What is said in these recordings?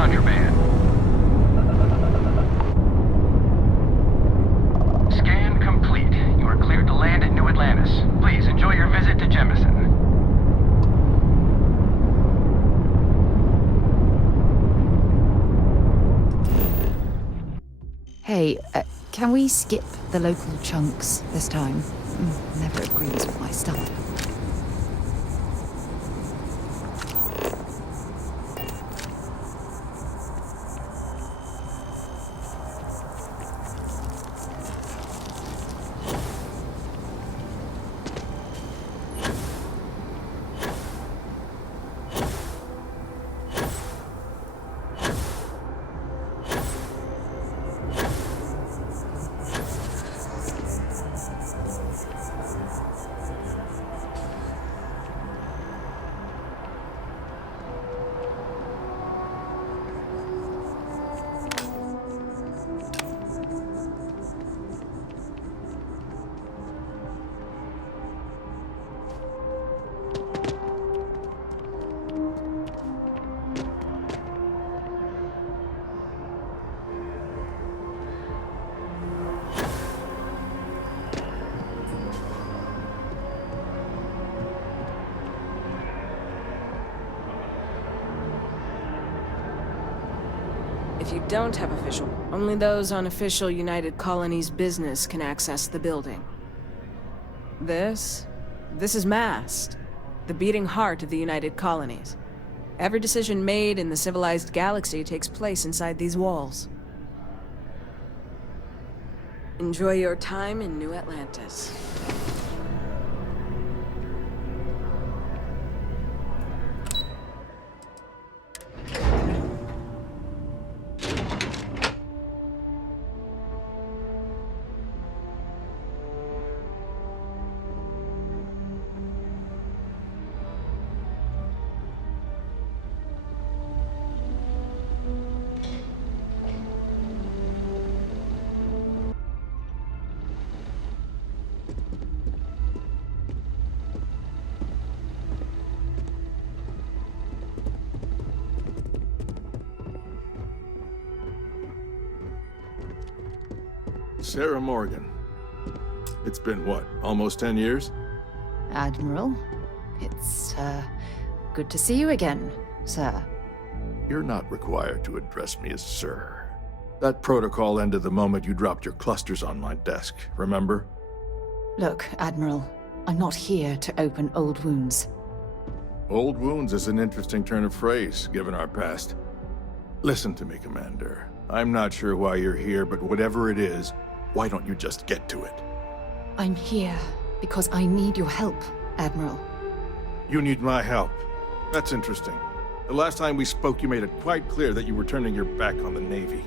contraband. Scan complete. You are cleared to land at New Atlantis. Please enjoy your visit to Jemison. Hey, can we skip the local chunks this time? Never agrees with my stuff. If you don't have official, only those on official United Colonies business can access the building. This is Mast, the beating heart of the United Colonies. Every decision made in the civilized galaxy takes place inside these walls. Enjoy your time in New Atlantis. Sarah Morgan. It's been what, almost 10 years? Admiral, it's, good to see you again, sir. You're not required to address me as sir. That protocol ended the moment you dropped your clusters on my desk, remember? Look, Admiral, I'm not here to open old wounds. Old wounds is an interesting turn of phrase, given our past. Listen to me, Commander. I'm not sure why you're here, but whatever it is, why don't you just get to it? I'm here because I need your help, Admiral. You need my help. That's interesting. The last time we spoke, you made it quite clear that you were turning your back on the Navy.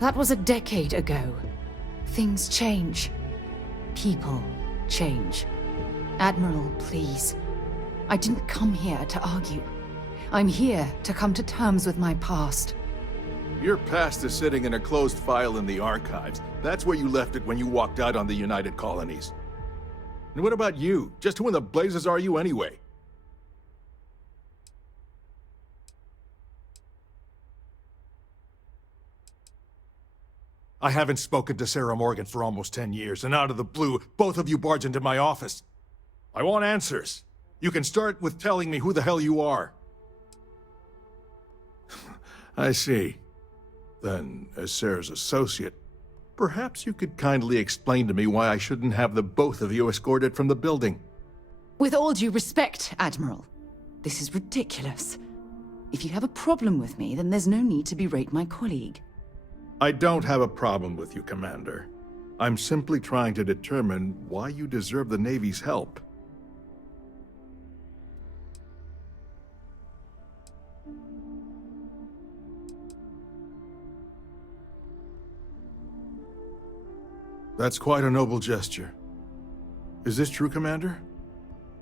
That was a decade ago. Things change. People change. Admiral, please. I didn't come here to argue. I'm here to come to terms with my past. Your past is sitting in a closed file in the archives. That's where you left it when you walked out on the United Colonies. And what about you? Just who in the blazes are you anyway? I haven't spoken to Sarah Morgan for almost 10 years, and out of the blue, both of you barge into my office. I want answers. You can start with telling me who the hell you are. I see. Then, as Sarah's associate, perhaps you could kindly explain to me why I shouldn't have the both of you escorted from the building. With all due respect, Admiral, this is ridiculous. If you have a problem with me, then there's no need to berate my colleague. I don't have a problem with you, Commander. I'm simply trying to determine why you deserve the Navy's help. That's quite a noble gesture. Is this true, Commander?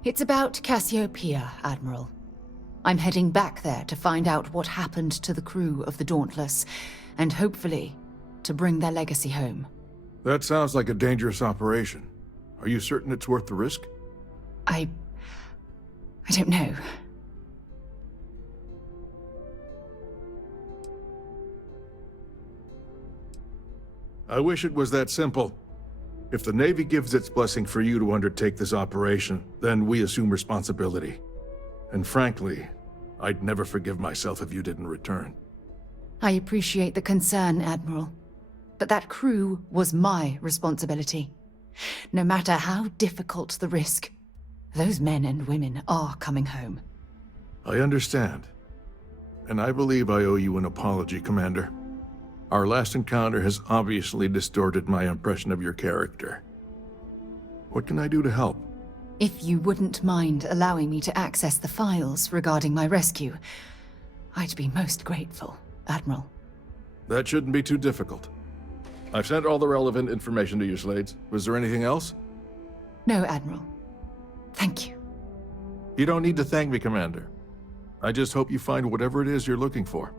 It's about Cassiopeia, Admiral. I'm heading back there to find out what happened to the crew of the Dauntless, and hopefully, to bring their legacy home. That sounds like a dangerous operation. Are you certain it's worth the risk? I don't know. I wish it was that simple. If the Navy gives its blessing for you to undertake this operation, then we assume responsibility. And frankly, I'd never forgive myself if you didn't return. I appreciate the concern, Admiral. But that crew was my responsibility. No matter how difficult the risk, those men and women are coming home. I understand. And I believe I owe you an apology, Commander. Our last encounter has obviously distorted my impression of your character. What can I do to help? If you wouldn't mind allowing me to access the files regarding my rescue, I'd be most grateful, Admiral. That shouldn't be too difficult. I've sent all the relevant information to you, Slades. Was there anything else? No, Admiral. Thank you. You don't need to thank me, Commander. I just hope you find whatever it is you're looking for.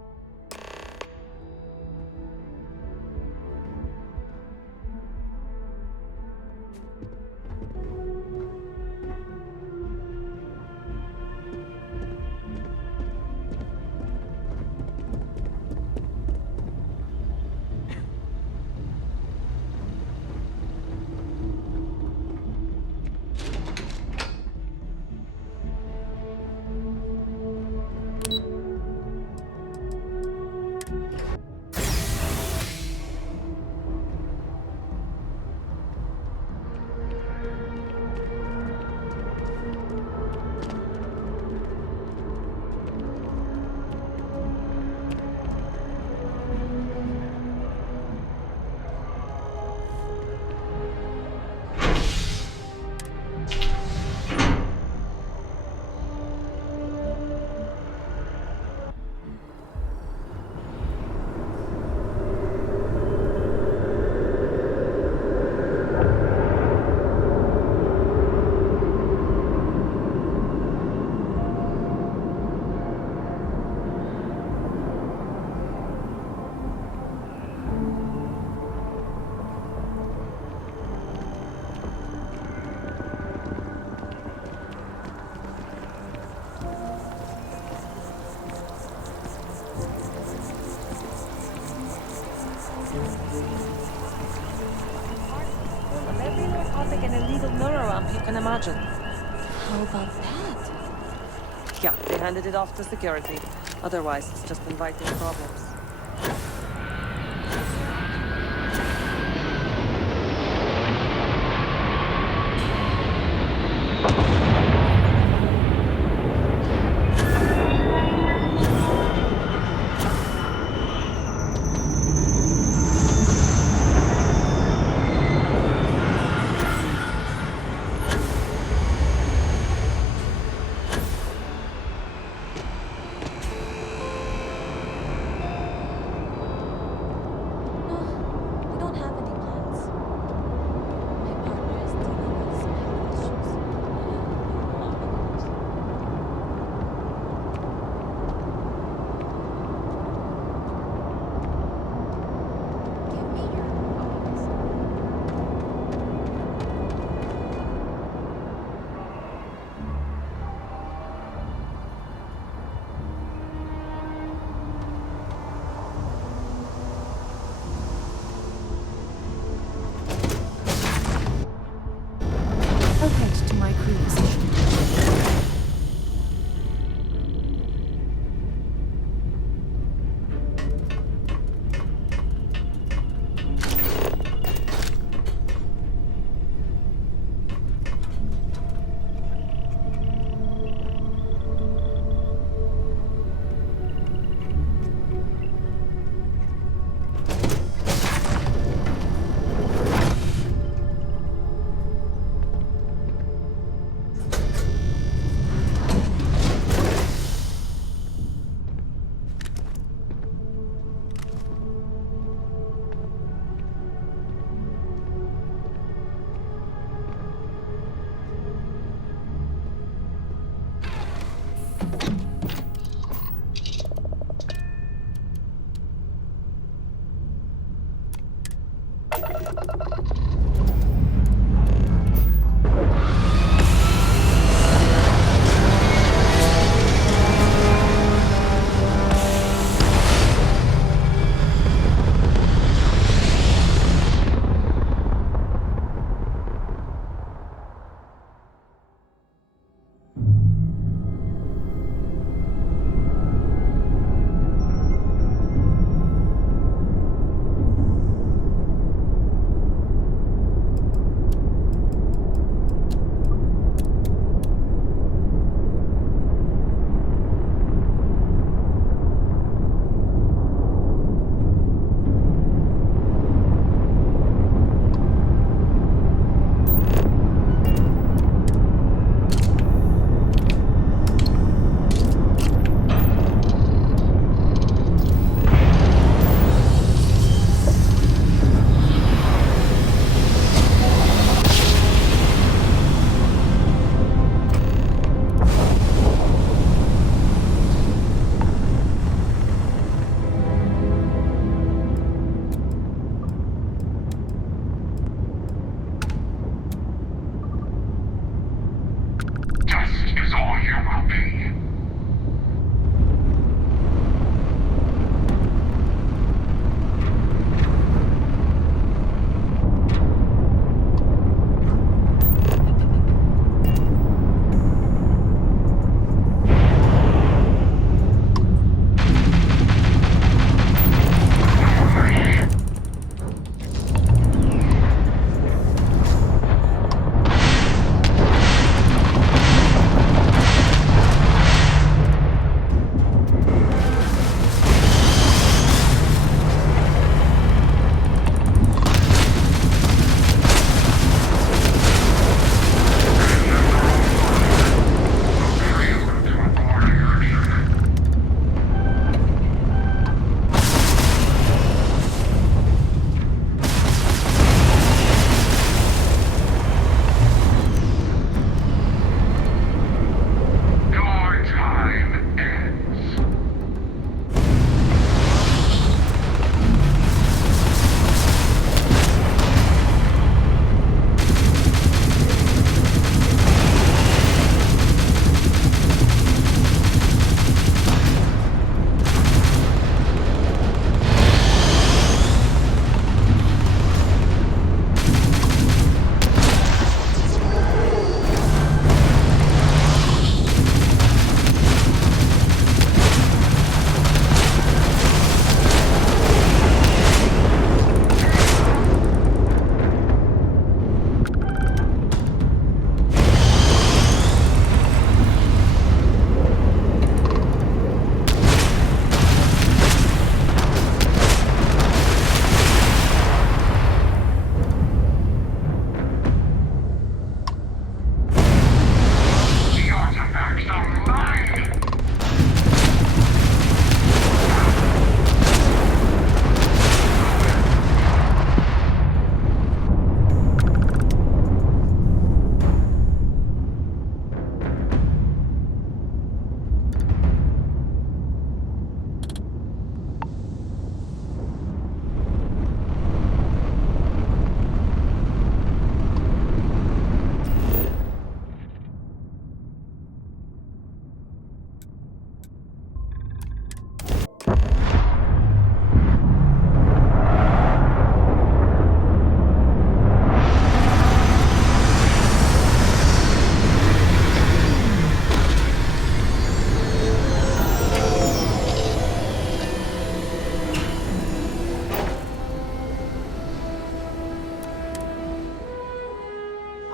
On every narcotic and illegal neuroramp you can imagine. How about that? Yeah, they handed it off to security. Otherwise, it's just inviting problems.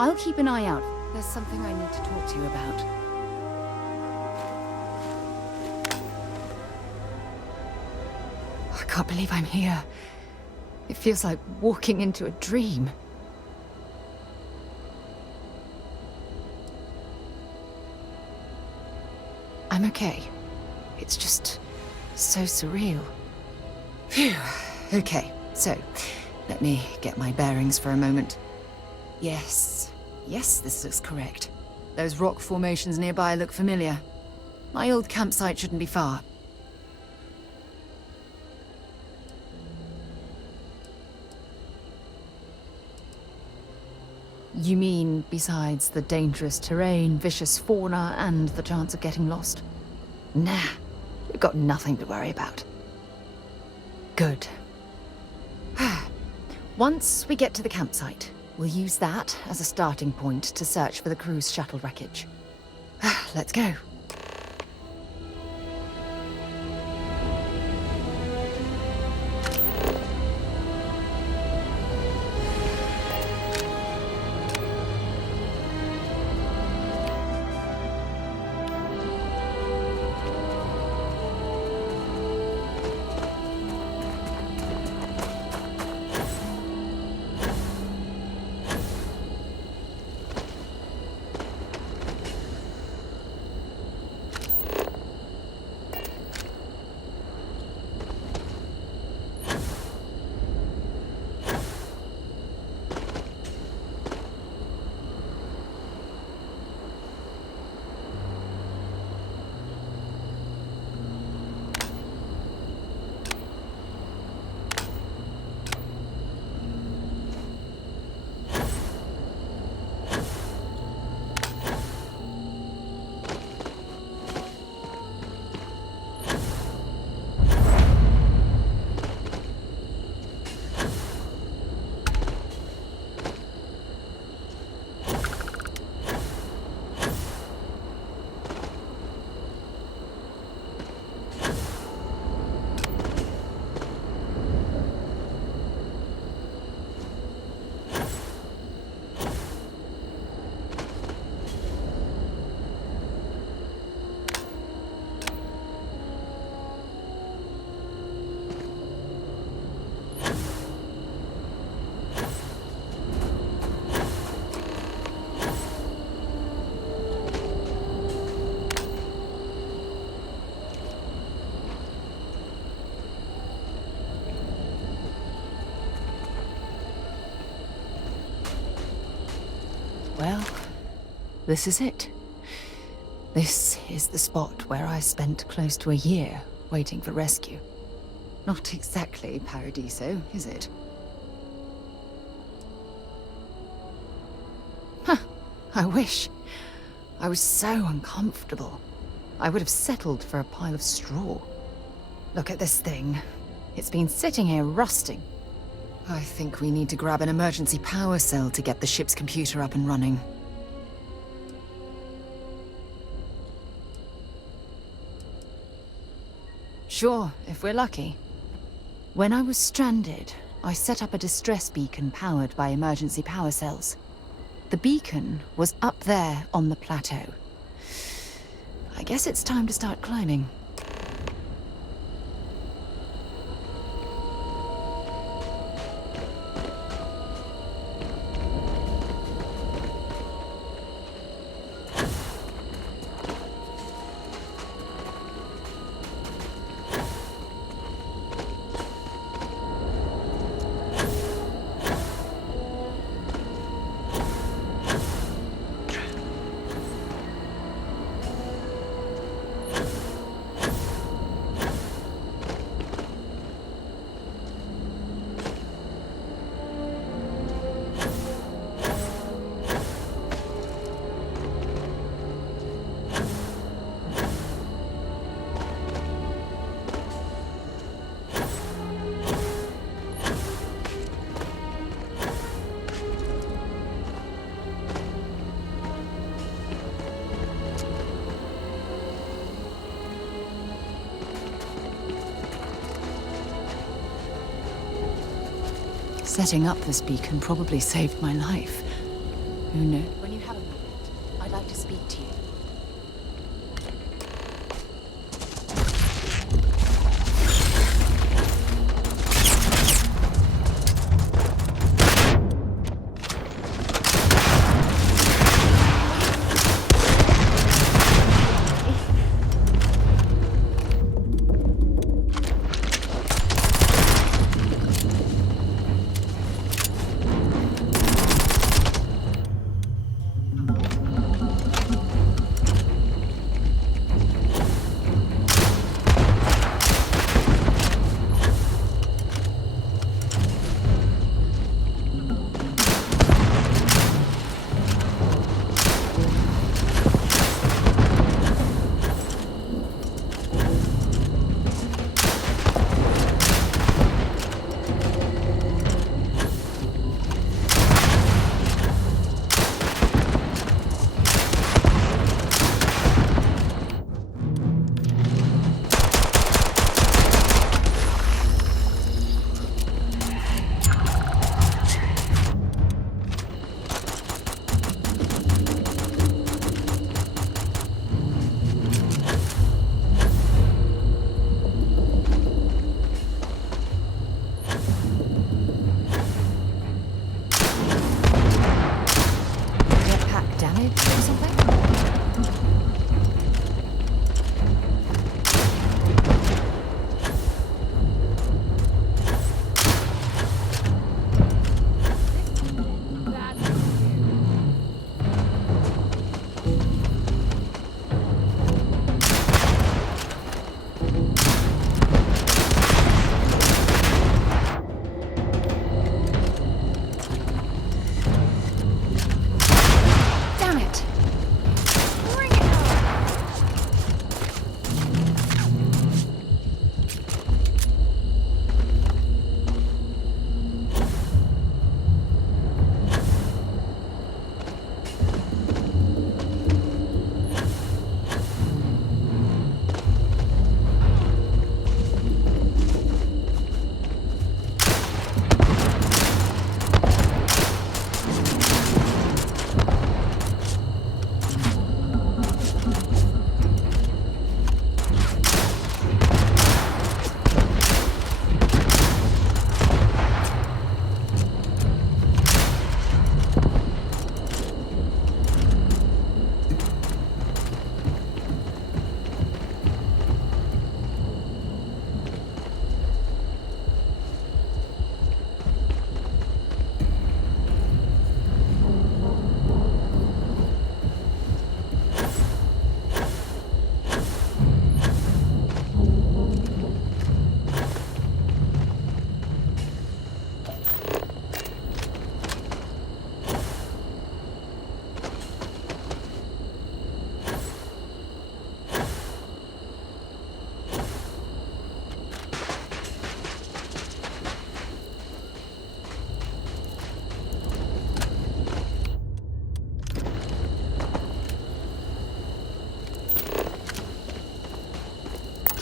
I'll keep an eye out. There's something I need to talk to you about. I can't believe I'm here. It feels like walking into a dream. I'm okay. It's just so surreal. Phew. Okay, so let me get my bearings for a moment. Yes, this looks correct. Those rock formations nearby look familiar. My old campsite shouldn't be far. You mean besides the dangerous terrain, vicious fauna, and the chance of getting lost? Nah, we've got nothing to worry about. Good. Once we get to the campsite, we'll use that as a starting point to search for the cruise shuttle wreckage. Let's go. Well, this is it. This is the spot where I spent close to a year waiting for rescue. Not exactly Paradiso, is it? Huh, I wish. I was so uncomfortable. I would have settled for a pile of straw. Look at this thing. It's been sitting here rusting. I think we need to grab an emergency power cell to get the ship's computer up and running. Sure, if we're lucky. When I was stranded, I set up a distress beacon powered by emergency power cells. The beacon was up there on the plateau. I guess it's time to start climbing. Setting up this beacon probably saved my life. Who knows? When you have a moment, I'd like to speak to you.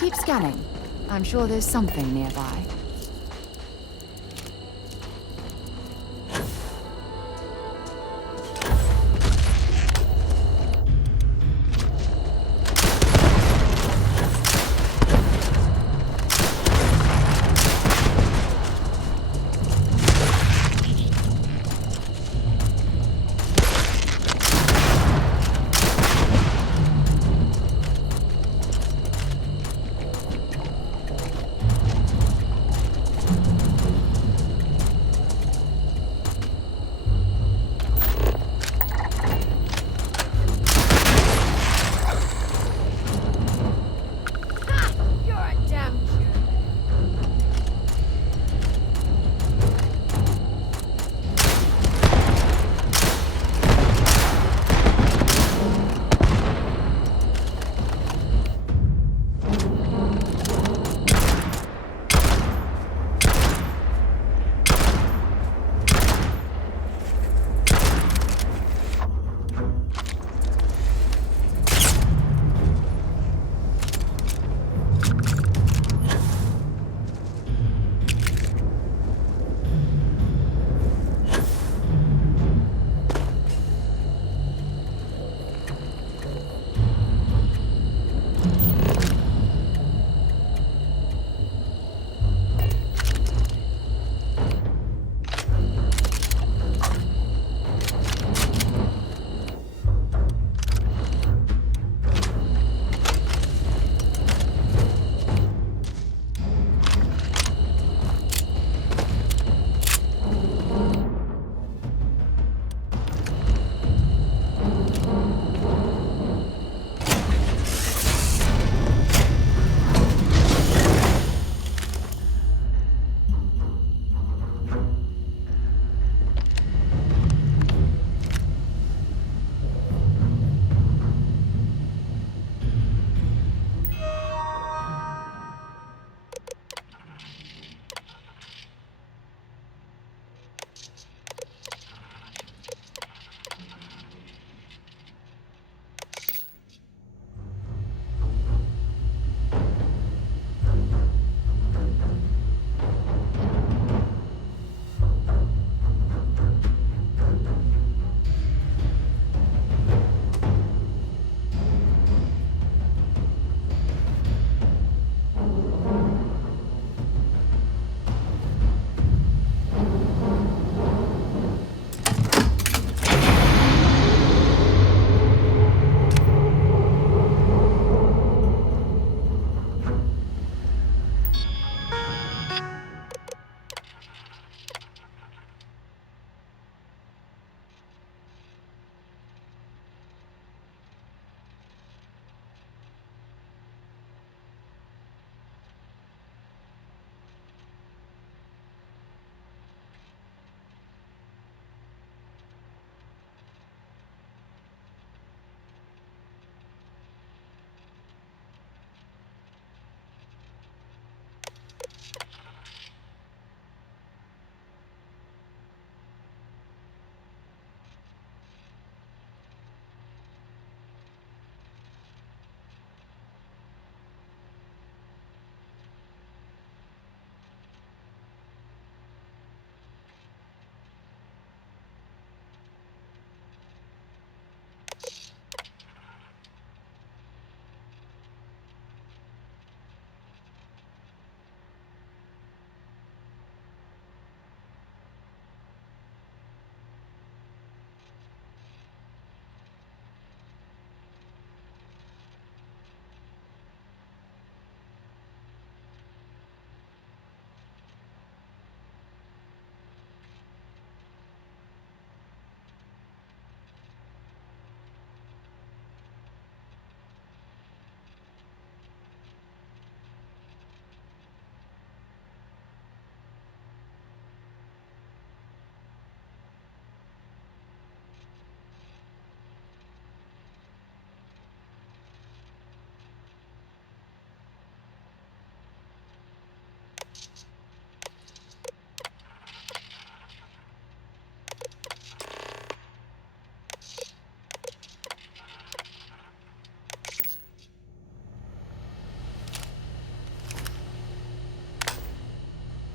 Keep scanning. I'm sure there's something nearby.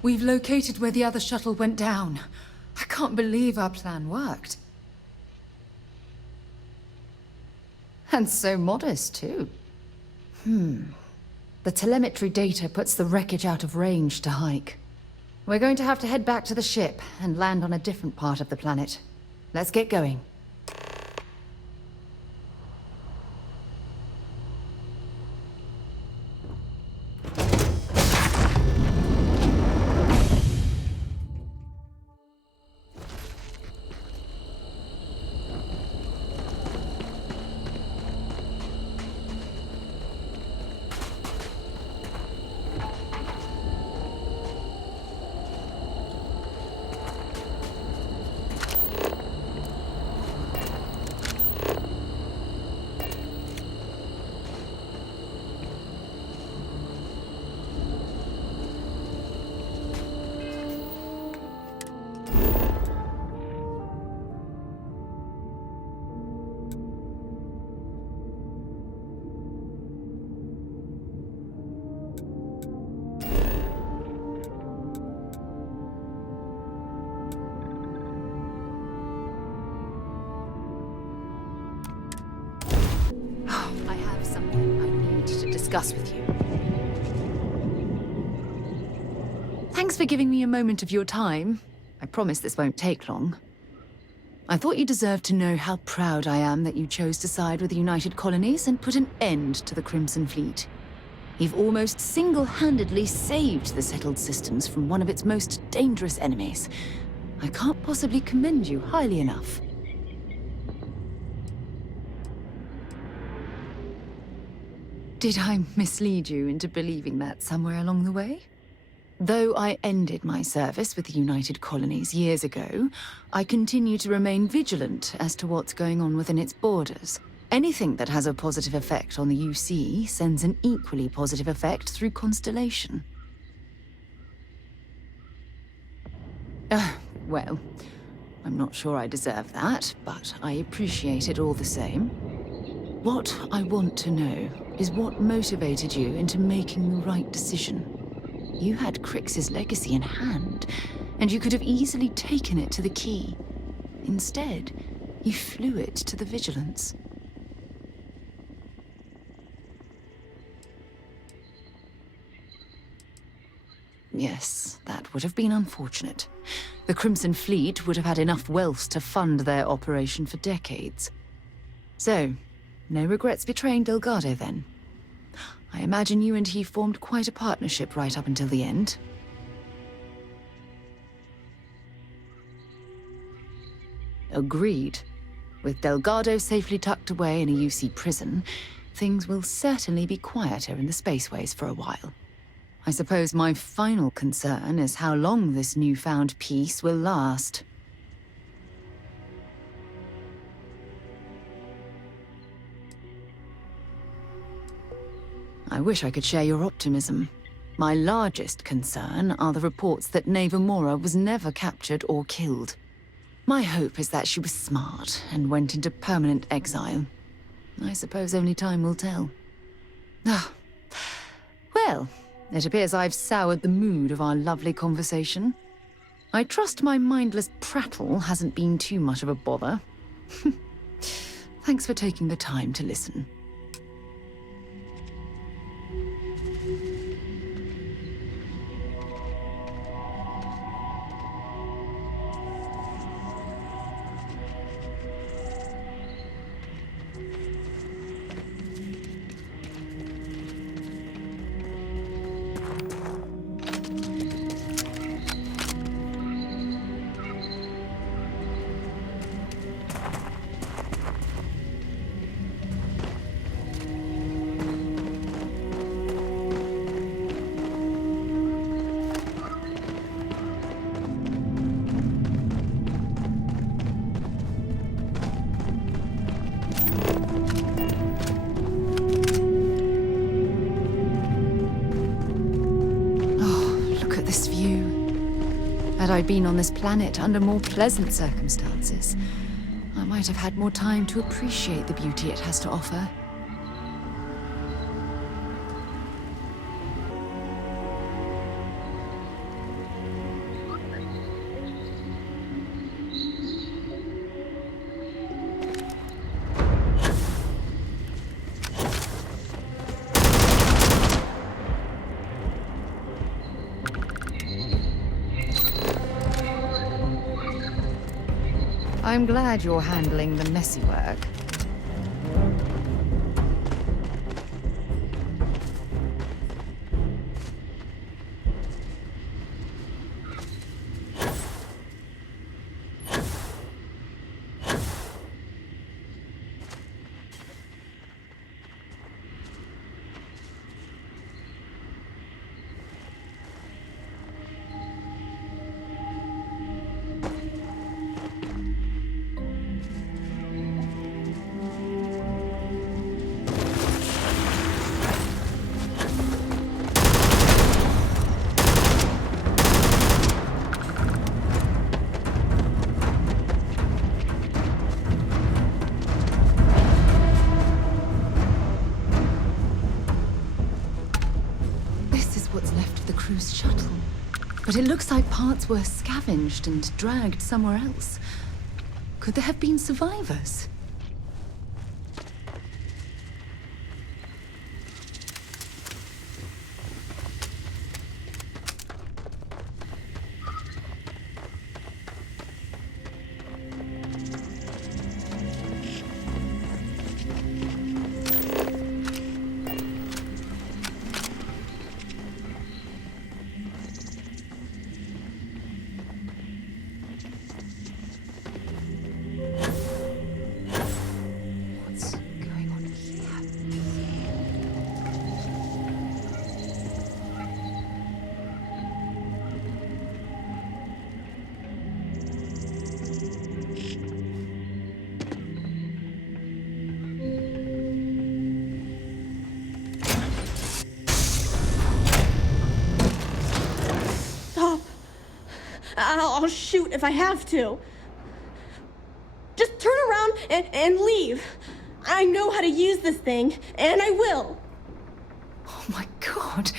We've located where the other shuttle went down. I can't believe our plan worked. And so modest, too. The telemetry data puts the wreckage out of range to hike. We're going to have to head back to the ship and land on a different part of the planet. Let's get going. I have something I need to discuss with you. Thanks for giving me a moment of your time. I promise this won't take long. I thought you deserved to know how proud I am that you chose to side with the United Colonies and put an end to the Crimson Fleet. You've almost single-handedly saved the settled systems from one of its most dangerous enemies. I can't possibly commend you highly enough. Did I mislead you into believing that somewhere along the way? Though I ended my service with the United Colonies years ago, I continue to remain vigilant as to what's going on within its borders. Anything that has a positive effect on the UC sends an equally positive effect through Constellation. Well, I'm not sure I deserve that, but I appreciate it all the same. What I want to know is what motivated you into making the right decision. You had Crix's legacy in hand, and you could have easily taken it to the Key. Instead, you flew it to the Vigilance. Yes, that would have been unfortunate. The Crimson Fleet would have had enough wealth to fund their operation for decades. So, no regrets betraying Delgado, then? I imagine you and he formed quite a partnership right up until the end. Agreed. With Delgado safely tucked away in a UC prison, things will certainly be quieter in the spaceways for a while. I suppose my final concern is how long this newfound peace will last. I wish I could share your optimism. My largest concern are the reports that Neva Mora was never captured or killed. My hope is that she was smart and went into permanent exile. I suppose only time will tell. Well, it appears I've soured the mood of our lovely conversation. I trust my mindless prattle hasn't been too much of a bother. Thanks for taking the time to listen. Had I been on this planet under more pleasant circumstances, I might have had more time to appreciate the beauty it has to offer. I'm glad you're handling the messy work. Cruise shuttle. But it looks like parts were scavenged and dragged somewhere else. Could there have been survivors? I'll shoot if I have to. Just turn around and leave. I know how to use this thing, and I will. Oh my god.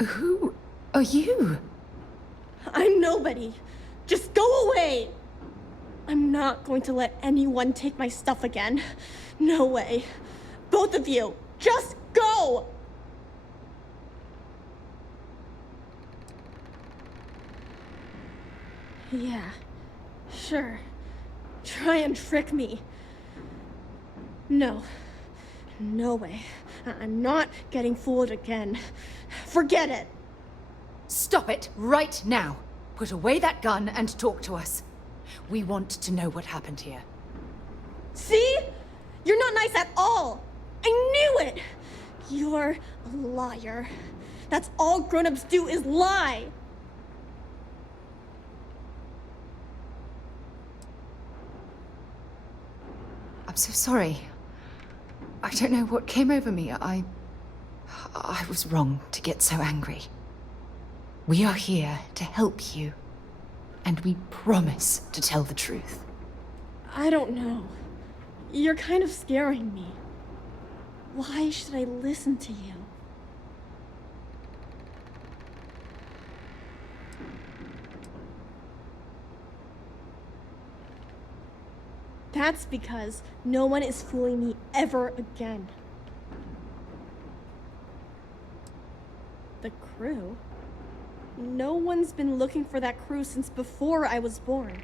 Who are you? I'm nobody. Just go away. I'm not going to let anyone take my stuff again. No way. Both of you, just go! Yeah, sure. Try and trick me. No. No way. I'm not getting fooled again. Forget it. Stop it right now. Put away that gun and talk to us. We want to know what happened here. See? You're not nice at all. I knew it. You're a liar. That's all grown-ups do is lie. I'm so sorry. I don't know what came over me. I was wrong to get so angry. We are here to help you, and we promise to tell the truth. I don't know. You're kind of scaring me. Why should I listen to you? That's because no one is fooling me ever again. The crew? No one's been looking for that crew since before I was born.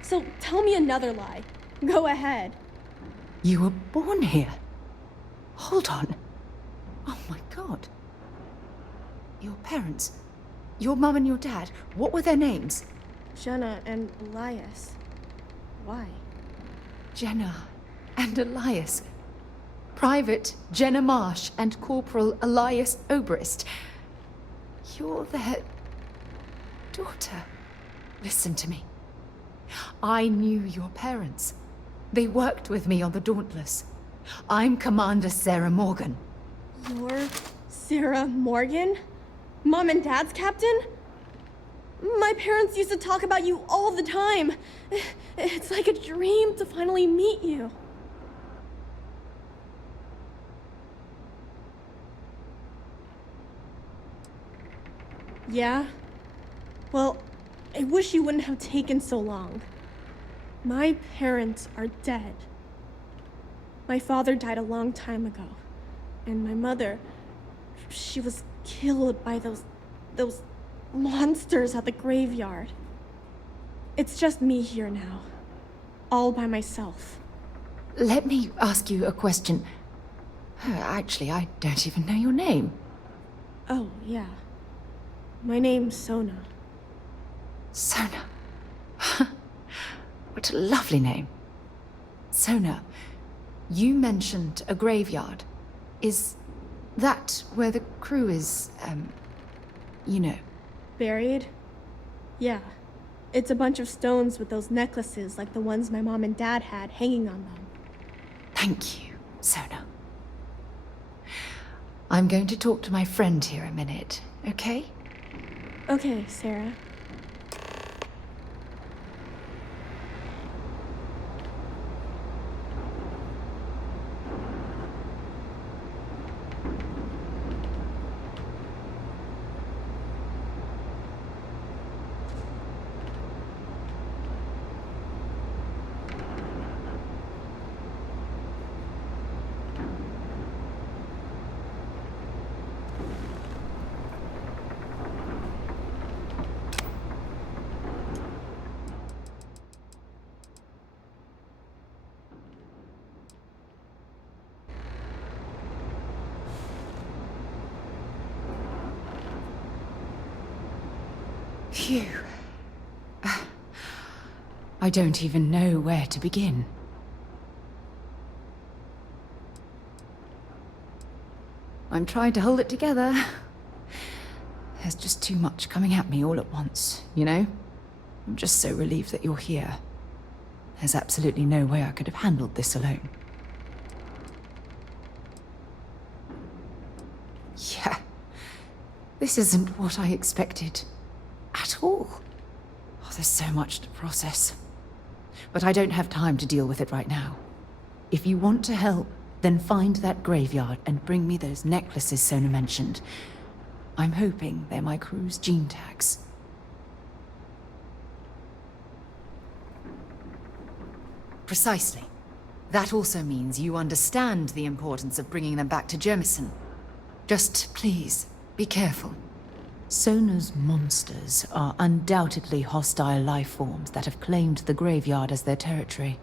So tell me another lie. Go ahead. You were born here? Hold on. Oh my god. Your parents, your mum and your dad, what were their names? Jenna and Elias. Why? Jenna and Elias. Private Jenna Marsh and Corporal Elias Obrist. You're their daughter. Listen to me. I knew your parents. They worked with me on the Dauntless. I'm Commander Sarah Morgan. You're Sarah Morgan? Mom and Dad's captain? My parents used to talk about you all the time. It's like a dream to finally meet you. Yeah? Well, I wish you wouldn't have taken so long. My parents are dead. My father died a long time ago. And my mother, she was killed by those monsters at the graveyard. It's just me here now. All by myself. Let me ask you a question. Actually, I don't even know your name. Oh, yeah. My name's Sona. Sona. What a lovely name. Sona, you mentioned a graveyard. Is that where the crew is, you know? Buried? Yeah. It's a bunch of stones with those necklaces like the ones my mom and dad had hanging on them. Thank you, Sona. I'm going to talk to my friend here a minute, okay? Okay, Sarah. Phew. I don't even know where to begin. I'm trying to hold it together. There's just too much coming at me all at once, you know? I'm just so relieved that you're here. There's absolutely no way I could have handled this alone. Yeah. This isn't what I expected. At all. Oh, there's so much to process. But I don't have time to deal with it right now. If you want to help, then find that graveyard and bring me those necklaces Sona mentioned. I'm hoping they're my crew's gene tags. Precisely. That also means you understand the importance of bringing them back to Jemison. Just please, be careful. Sona's monsters are undoubtedly hostile life forms that have claimed the graveyard as their territory.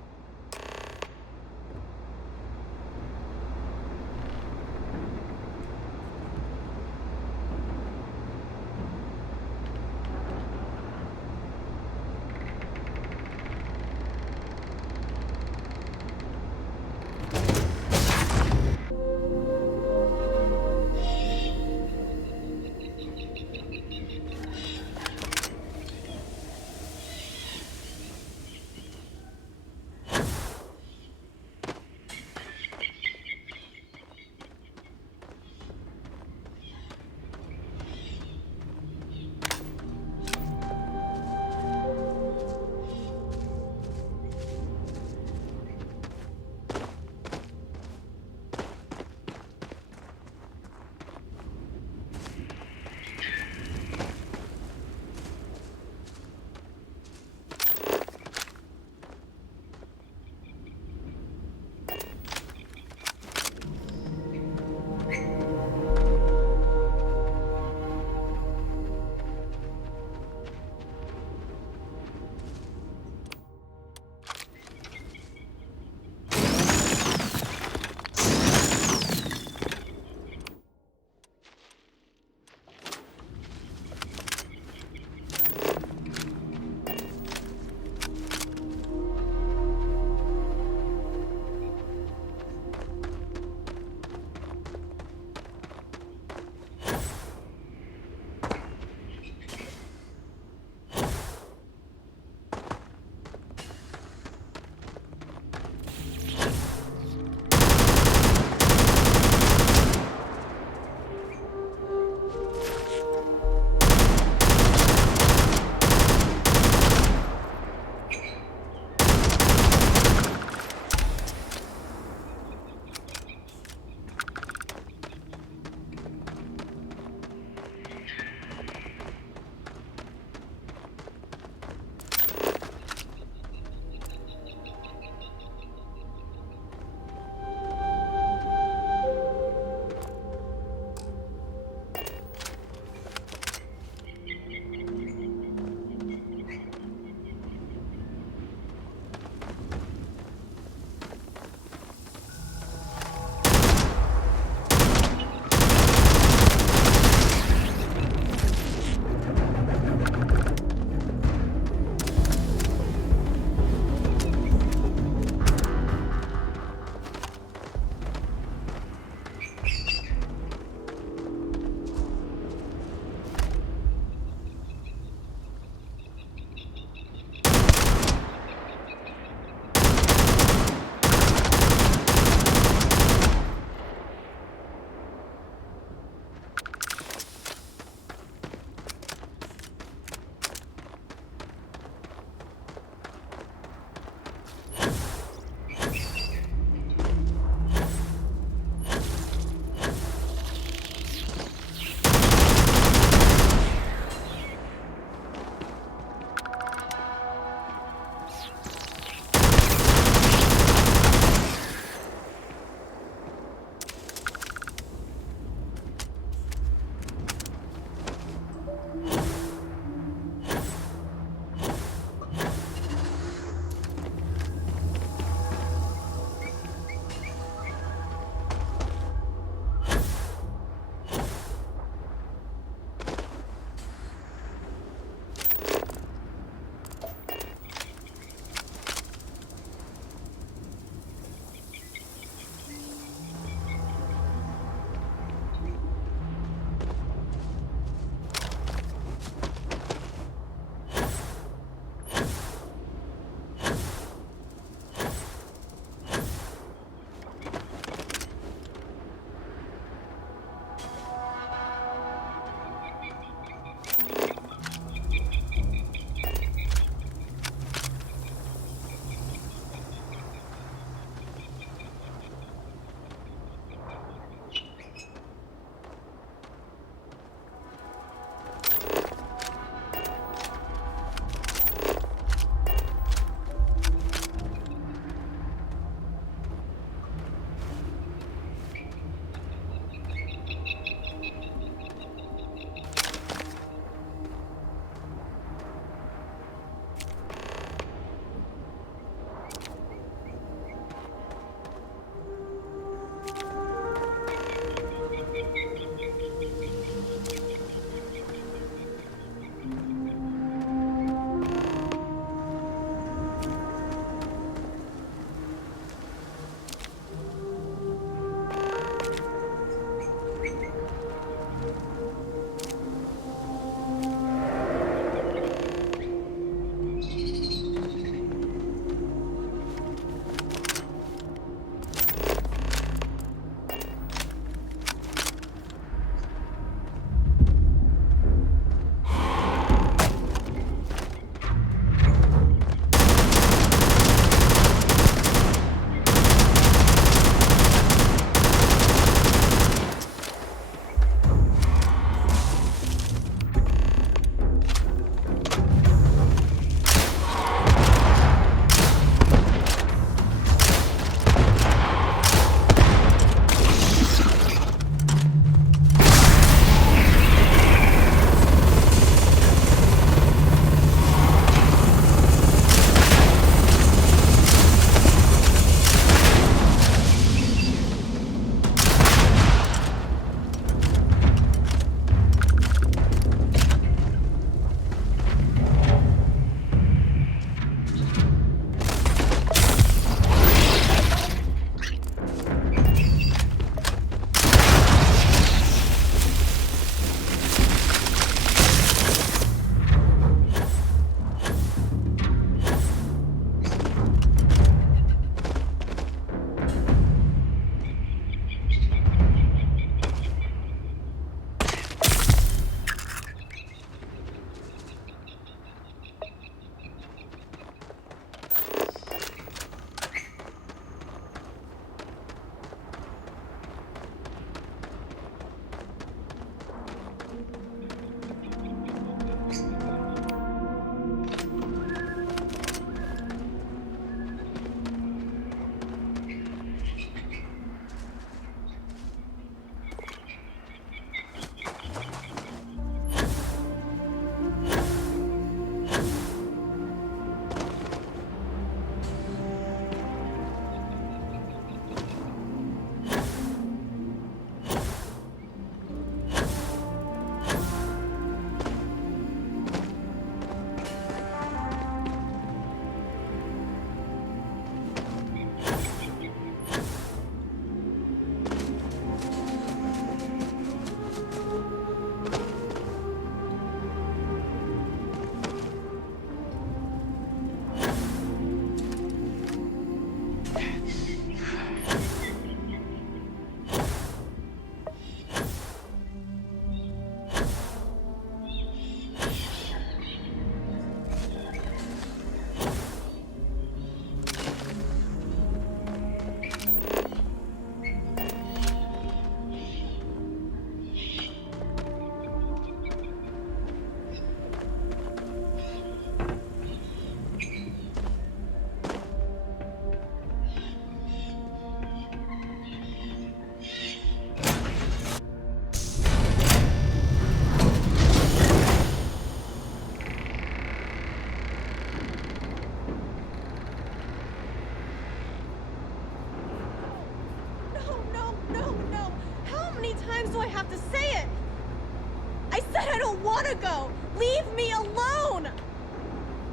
want to go! Leave me alone!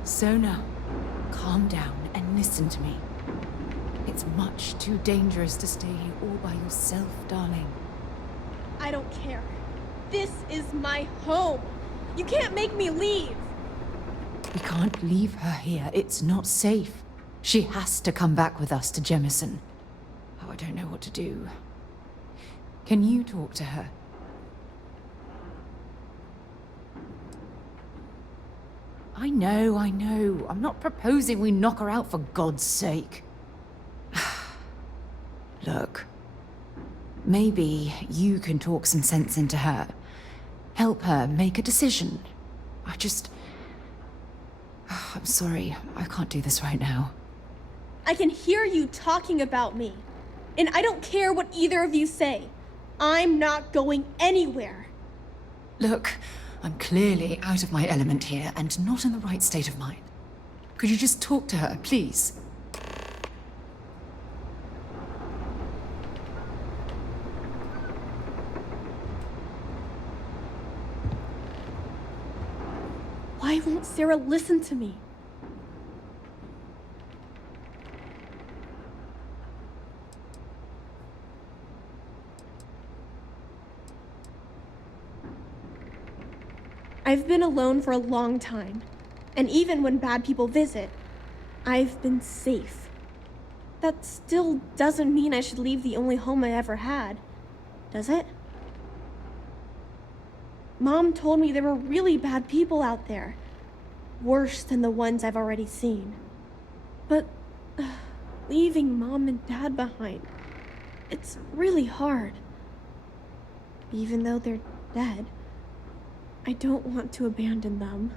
Sona, calm down and listen to me. It's much too dangerous to stay here all by yourself, darling. I don't care. This is my home. You can't make me leave. We can't leave her here. It's not safe. She has to come back with us to Jemison. Oh, I don't know what to do. Can you talk to her? I know. I'm not proposing we knock her out for God's sake. Look, maybe you can talk some sense into her. Help her make a decision. I'm sorry, I can't do this right now. I can hear you talking about me. And I don't care what either of you say. I'm not going anywhere. Look, I'm clearly out of my element here and not in the right state of mind. Could you just talk to her, please? Why won't Sarah listen to me? I've been alone for a long time, and even when bad people visit, I've been safe. That still doesn't mean I should leave the only home I ever had, does it? Mom told me there were really bad people out there, worse than the ones I've already seen. But leaving Mom and Dad behind, it's really hard. Even though they're dead, I don't want to abandon them.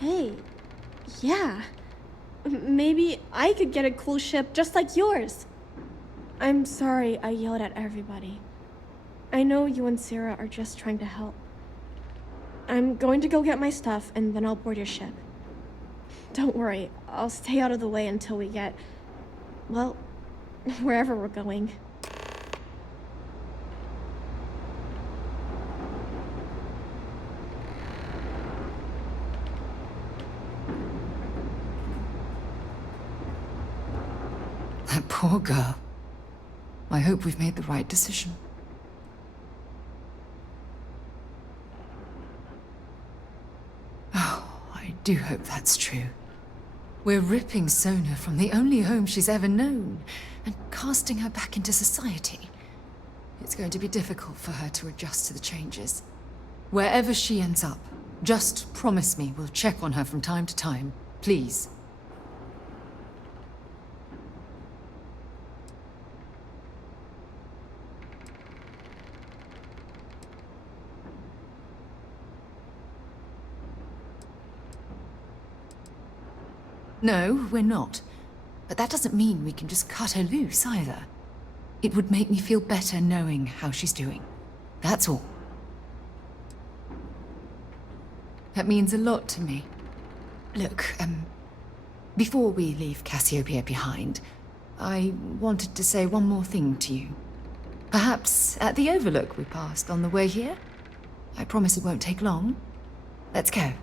Hey, yeah. Maybe I could get a cool ship just like yours. I'm sorry I yelled at everybody. I know you and Sarah are just trying to help. I'm going to go get my stuff and then I'll board your ship. Don't worry, I'll stay out of the way until we get, well, wherever we're going. That poor girl. I hope we've made the right decision. Oh, I do hope that's true. We're ripping Sona from the only home she's ever known and casting her back into society. It's going to be difficult for her to adjust to the changes. Wherever she ends up, just promise me we'll check on her from time to time, please. No, we're not. But that doesn't mean we can just cut her loose either. It would make me feel better knowing how she's doing. That's all. That means a lot to me. Look, before we leave Cassiopeia behind, I wanted to say one more thing to you. Perhaps at the overlook we passed on the way here? I promise it won't take long. Let's go.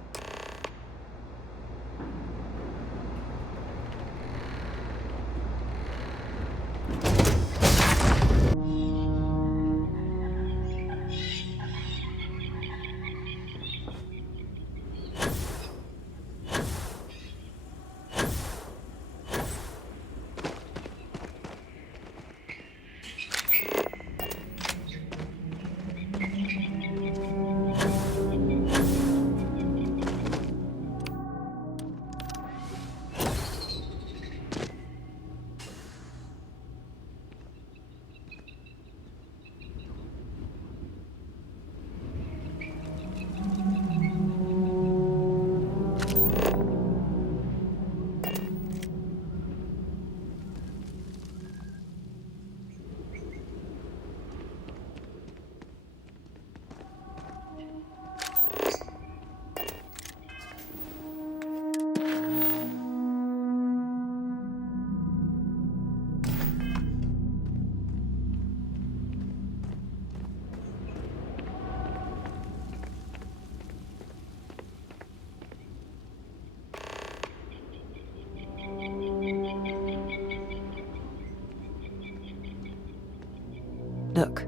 Look,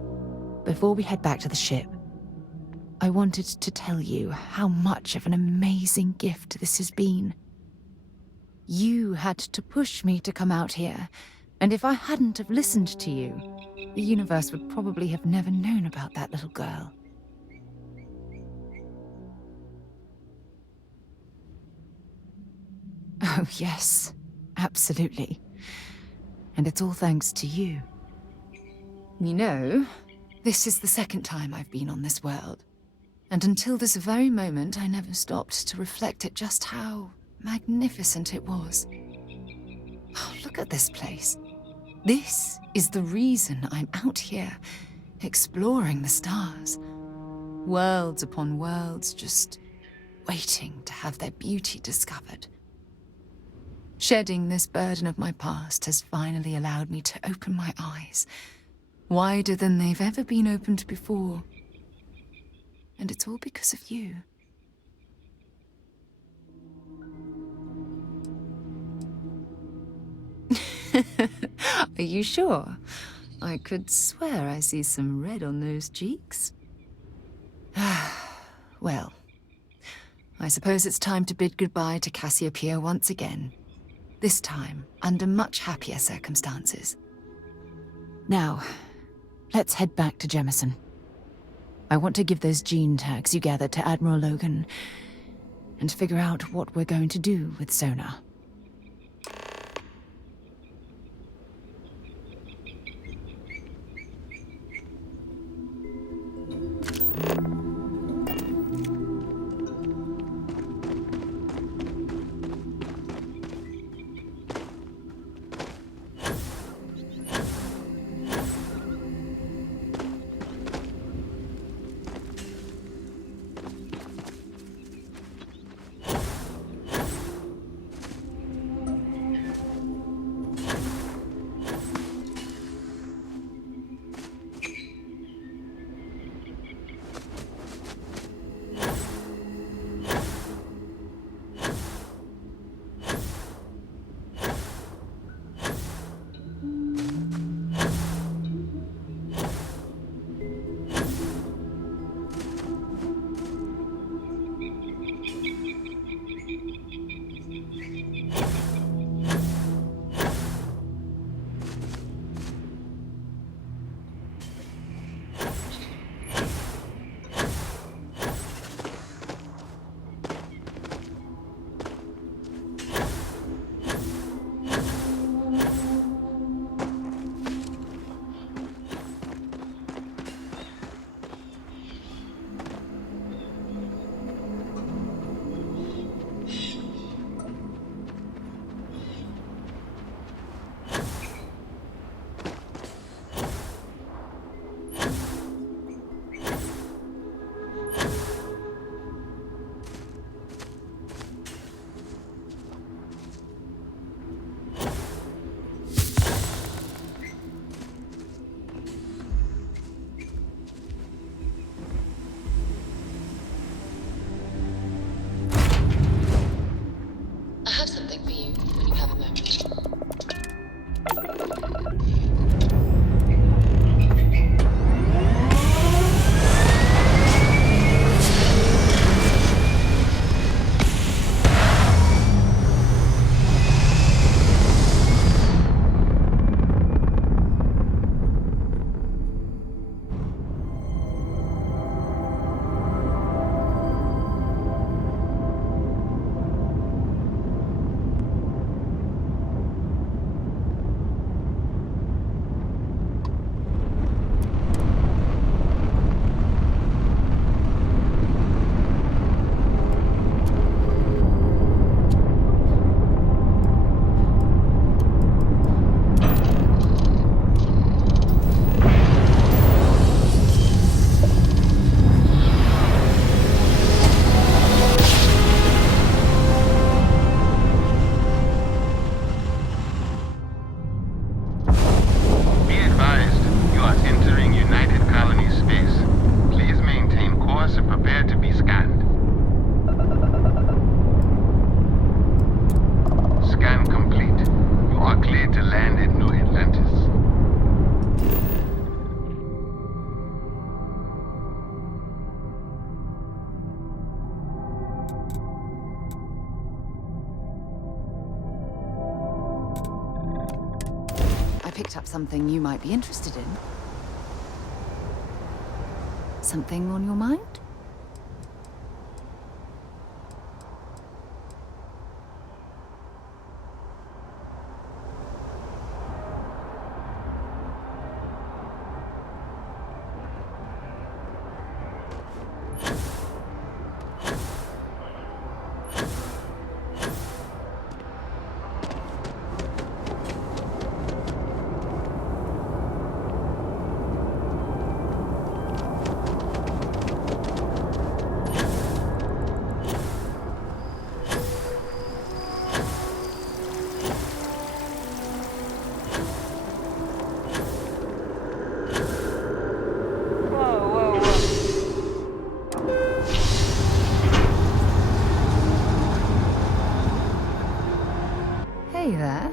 before we head back to the ship, I wanted to tell you how much of an amazing gift this has been. You had to push me to come out here, and if I hadn't have listened to you, the universe would probably have never known about that little girl. Oh, yes, absolutely. And it's all thanks to you. You know, this is the second time I've been on this world. And until this very moment, I never stopped to reflect at just how magnificent it was. Oh, look at this place. This is the reason I'm out here, exploring the stars. Worlds upon worlds, just waiting to have their beauty discovered. Shedding this burden of my past has finally allowed me to open my eyes, wider than they've ever been opened before. And it's all because of you. Are you sure? I could swear I see some red on those cheeks. Well, I suppose it's time to bid goodbye to Cassiopeia once again. This time, under much happier circumstances. Now, let's head back to Jemison. I want to give those gene tags you gathered to Admiral Logan and figure out what we're going to do with Sona. picked up something you might be interested in. Something on your mind? Hey there.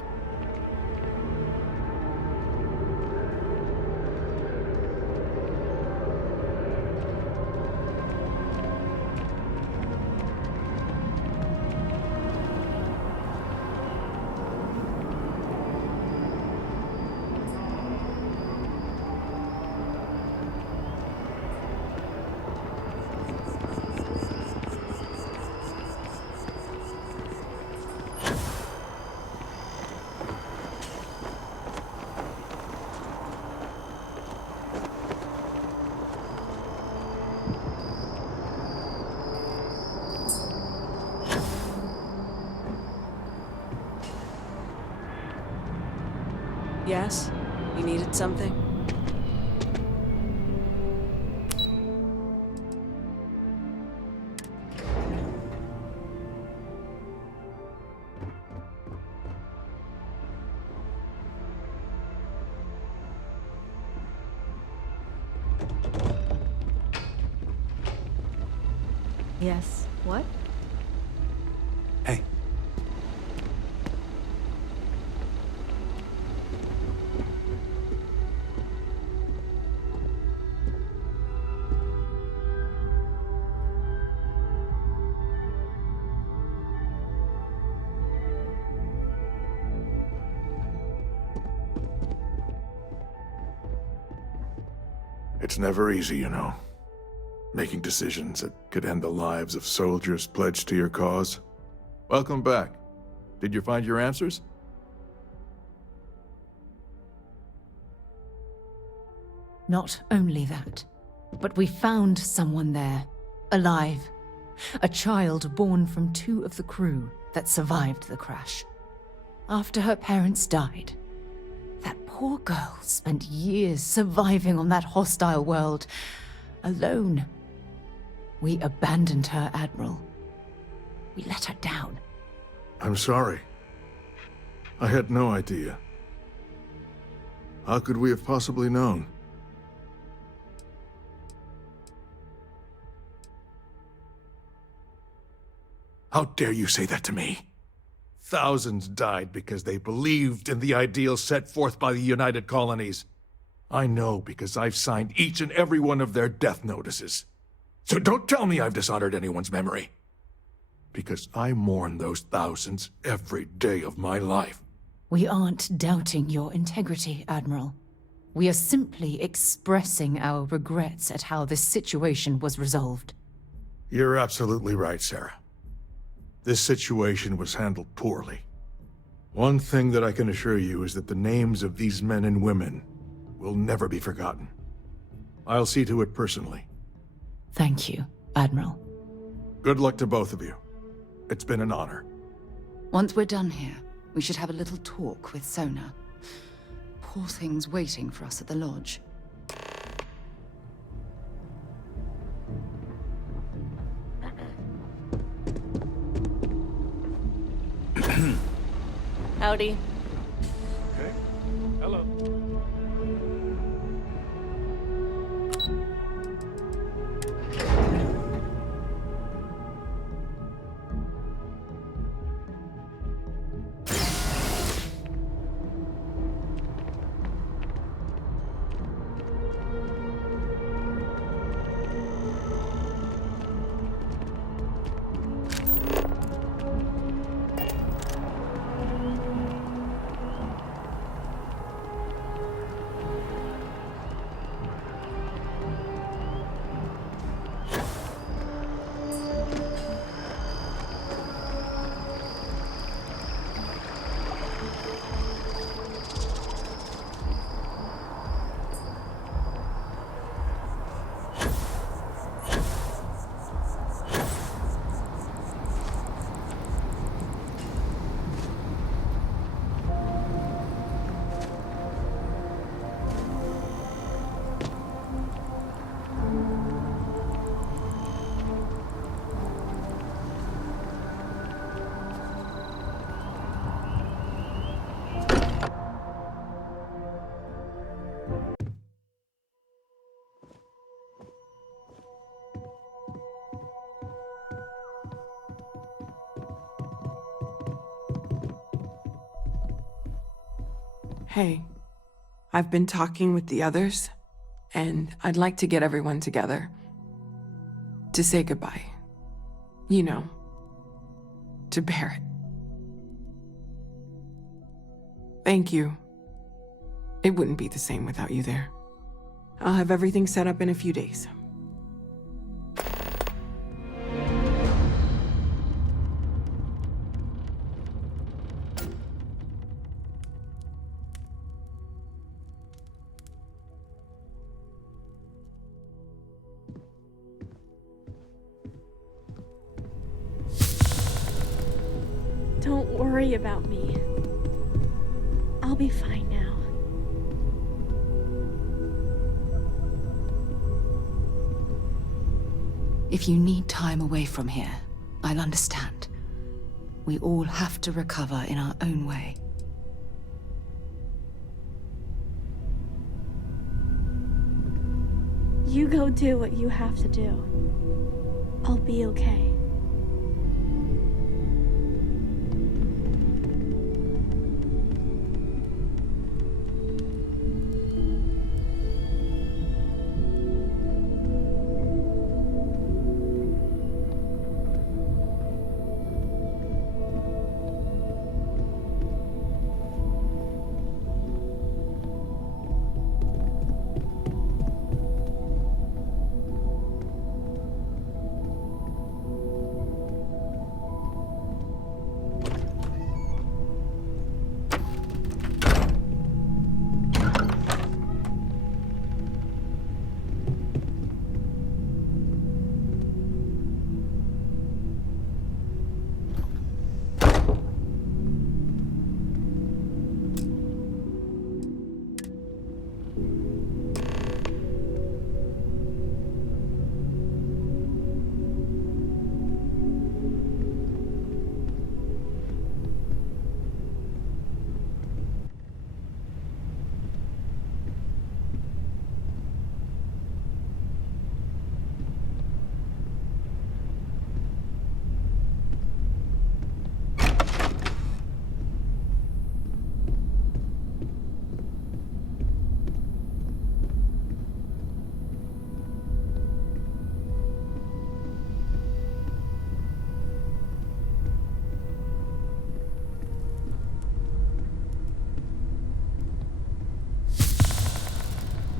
Yes? You needed something? Yes. What? Hey. It's never easy, you know. Making decisions that could end the lives of soldiers pledged to your cause. Welcome back. Did you find your answers? Not only that, but we found someone there, alive. A child born from 2 of the crew that survived the crash. After her parents died, that poor girl spent years surviving on that hostile world, alone. We abandoned her, Admiral. We let her down. I'm sorry. I had no idea. How could we have possibly known? How dare you say that to me? Thousands died because they believed in the ideals set forth by the United Colonies. I know because I've signed each and every one of their death notices. So don't tell me I've dishonored anyone's memory. Because I mourn those thousands every day of my life. We aren't doubting your integrity, Admiral. We are simply expressing our regrets at how this situation was resolved. You're absolutely right, Sarah. This situation was handled poorly. One thing that I can assure you is that the names of these men and women will never be forgotten. I'll see to it personally. Thank you, Admiral. Good luck to both of you. It's been an honor. Once we're done here, we should have a little talk with Sona. Poor thing's waiting for us at the lodge. Howdy. Okay. Hello. Hey, I've been talking with the others, and I'd like to get everyone together. To say goodbye. You know, to Barrett. Thank you. It wouldn't be the same without you there. I'll have everything set up in a few days. Don't worry about me. I'll be fine now. If you need time away from here, I'll understand. We all have to recover in our own way. You go do what you have to do. I'll be okay.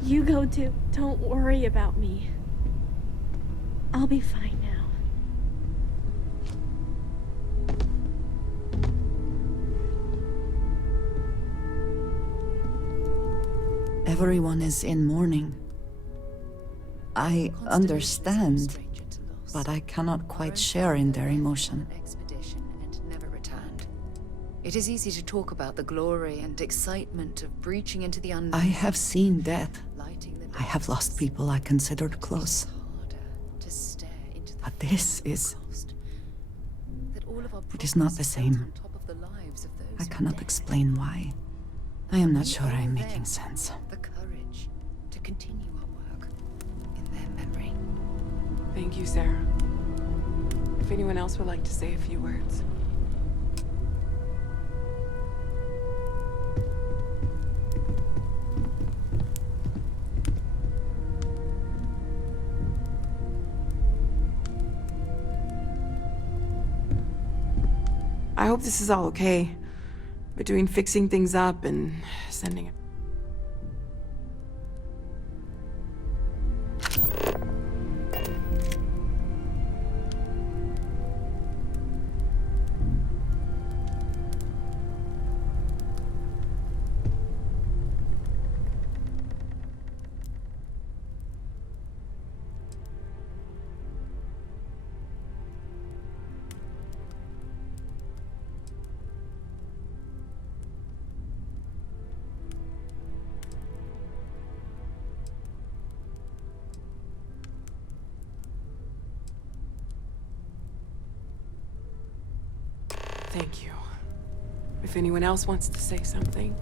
You go do. Don't worry about me. I'll be fine now. Everyone is in mourning. I understand, but I cannot quite share in their emotion. Expedition and never returned. It is easy to talk about the glory and excitement of breaching into the unknown. I have seen death. I have lost people I considered close. But this is... It is not the same. I cannot explain why. I am not sure I am making sense. The courage to continue our work in their memory. Thank you, Sarah. If anyone else would like to say a few words. I hope this is all okay. Between fixing things up and sending it. Thank you. If anyone else wants to say something.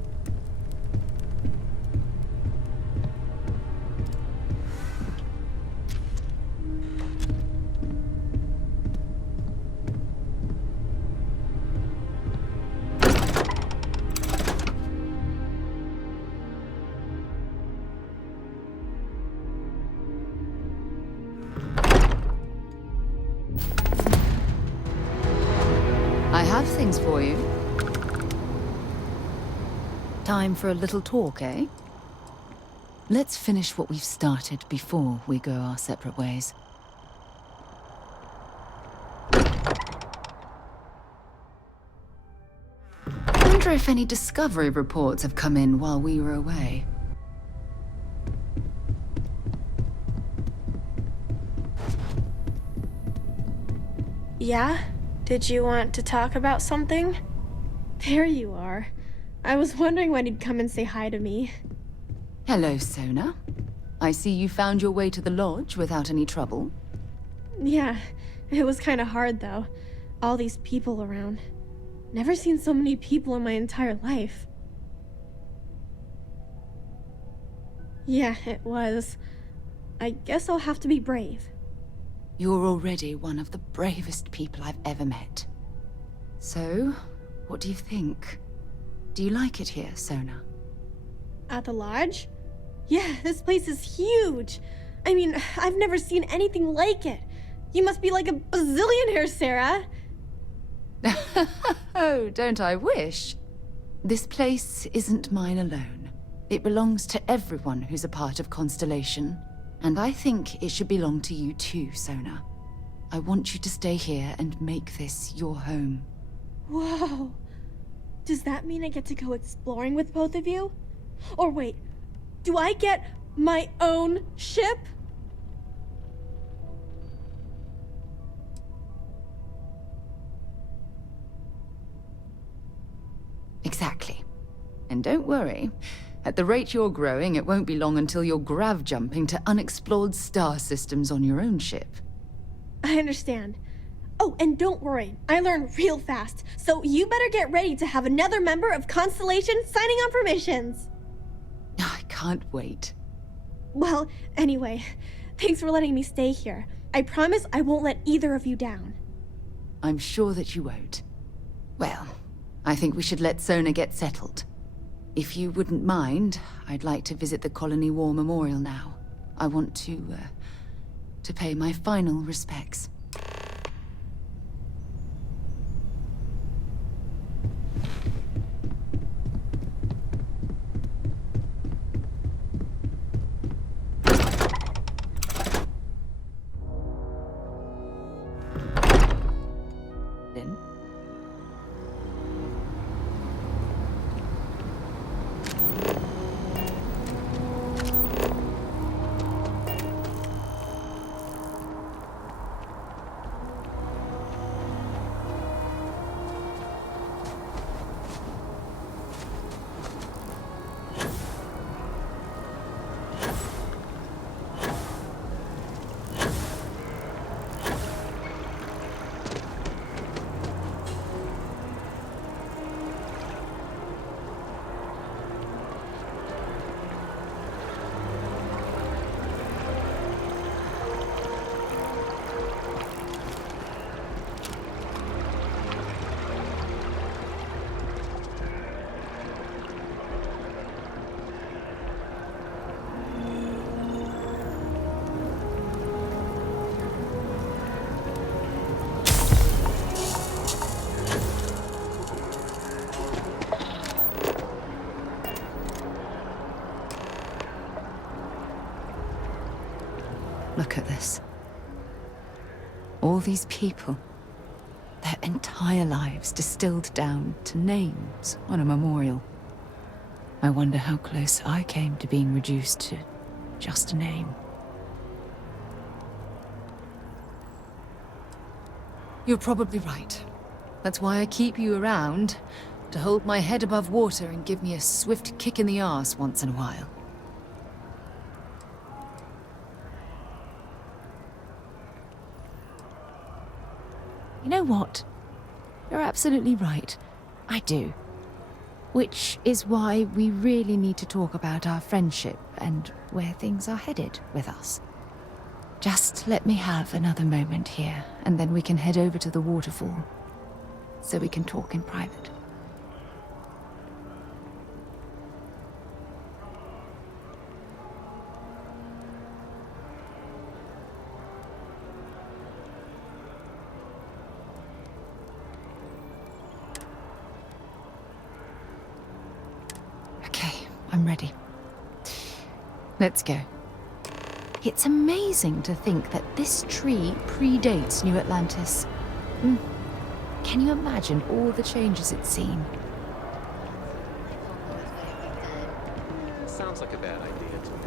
have things for you. Time for a little talk, eh? Let's finish what we've started before we go our separate ways. I wonder if any discovery reports have come in while we were away. Yeah? Did you want to talk about something? There you are. I was wondering when you'd come and say hi to me. Hello, Sona. I see you found your way to the lodge without any trouble. Yeah, it was kind of hard though. All these people around. Never seen so many people in my entire life. Yeah, it was. I guess I'll have to be brave. You're already one of the bravest people I've ever met. So, what do you think? Do you like it here, Sona? At the lodge? Yeah, this place is huge. I mean, I've never seen anything like it. You must be like a bazillionaire, Sarah. Oh, don't I wish? This place isn't mine alone. It belongs to everyone who's a part of Constellation. And I think it should belong to you too, Sona. I want you to stay here and make this your home. Whoa. Does that mean I get to go exploring with both of you? Or wait, do I get my own ship? Exactly. And don't worry. At the rate you're growing, it won't be long until you're grav jumping to unexplored star systems on your own ship. I understand. Oh, and don't worry, I learn real fast, so you better get ready to have another member of Constellation signing on for missions. I can't wait. Well, anyway, thanks for letting me stay here. I promise I won't let either of you down. I'm sure that you won't. Well, I think we should let Sona get settled. If you wouldn't mind, I'd like to visit the Colony War Memorial now. I want to pay my final respects. Look at this. All these people. Their entire lives distilled down to names on a memorial. I wonder how close I came to being reduced to just a name. You're probably right. That's why I keep you around, to hold my head above water and give me a swift kick in the arse once in a while. You know what? You're absolutely right. I do. Which is why we really need to talk about our friendship and where things are headed with us. Just let me have another moment here, and then we can head over to the waterfall, so we can talk in private. I'm ready. Let's go. It's amazing to think that this tree predates New Atlantis. Can you imagine all the changes it's seen? Sounds like a bad idea to me.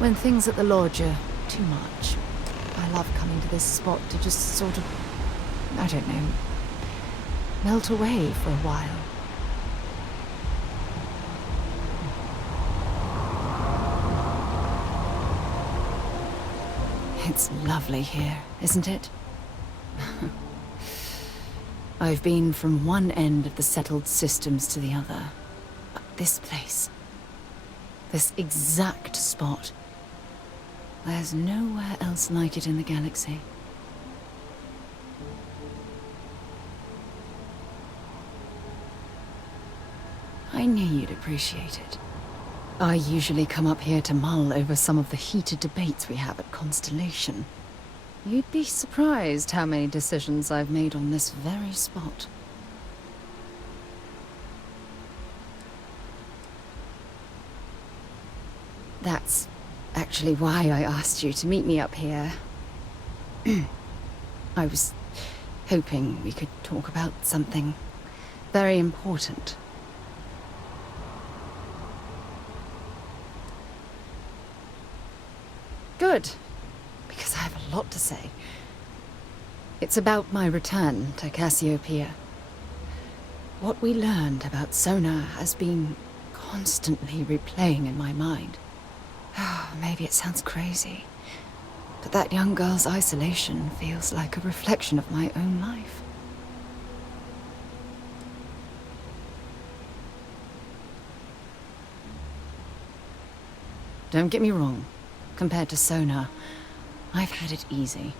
When things at the lodge are too much, I love coming to this spot to just sort of, I don't know, melt away for a while. It's lovely here, isn't it? I've been from one end of the settled systems to the other. But this place, this exact spot, there's nowhere else like it in the galaxy. I knew you'd appreciate it. I usually come up here to mull over some of the heated debates we have at Constellation. You'd be surprised how many decisions I've made on this very spot. That's actually why I asked you to meet me up here. I was hoping we could talk about something very important. Good, because I have a lot to say. It's about my return to Cassiopeia. What we learned about Sonar has been constantly replaying in my mind. Maybe it sounds crazy, but that young girl's isolation feels like a reflection of my own life. Don't get me wrong. Compared to Sonar, I've had it easy.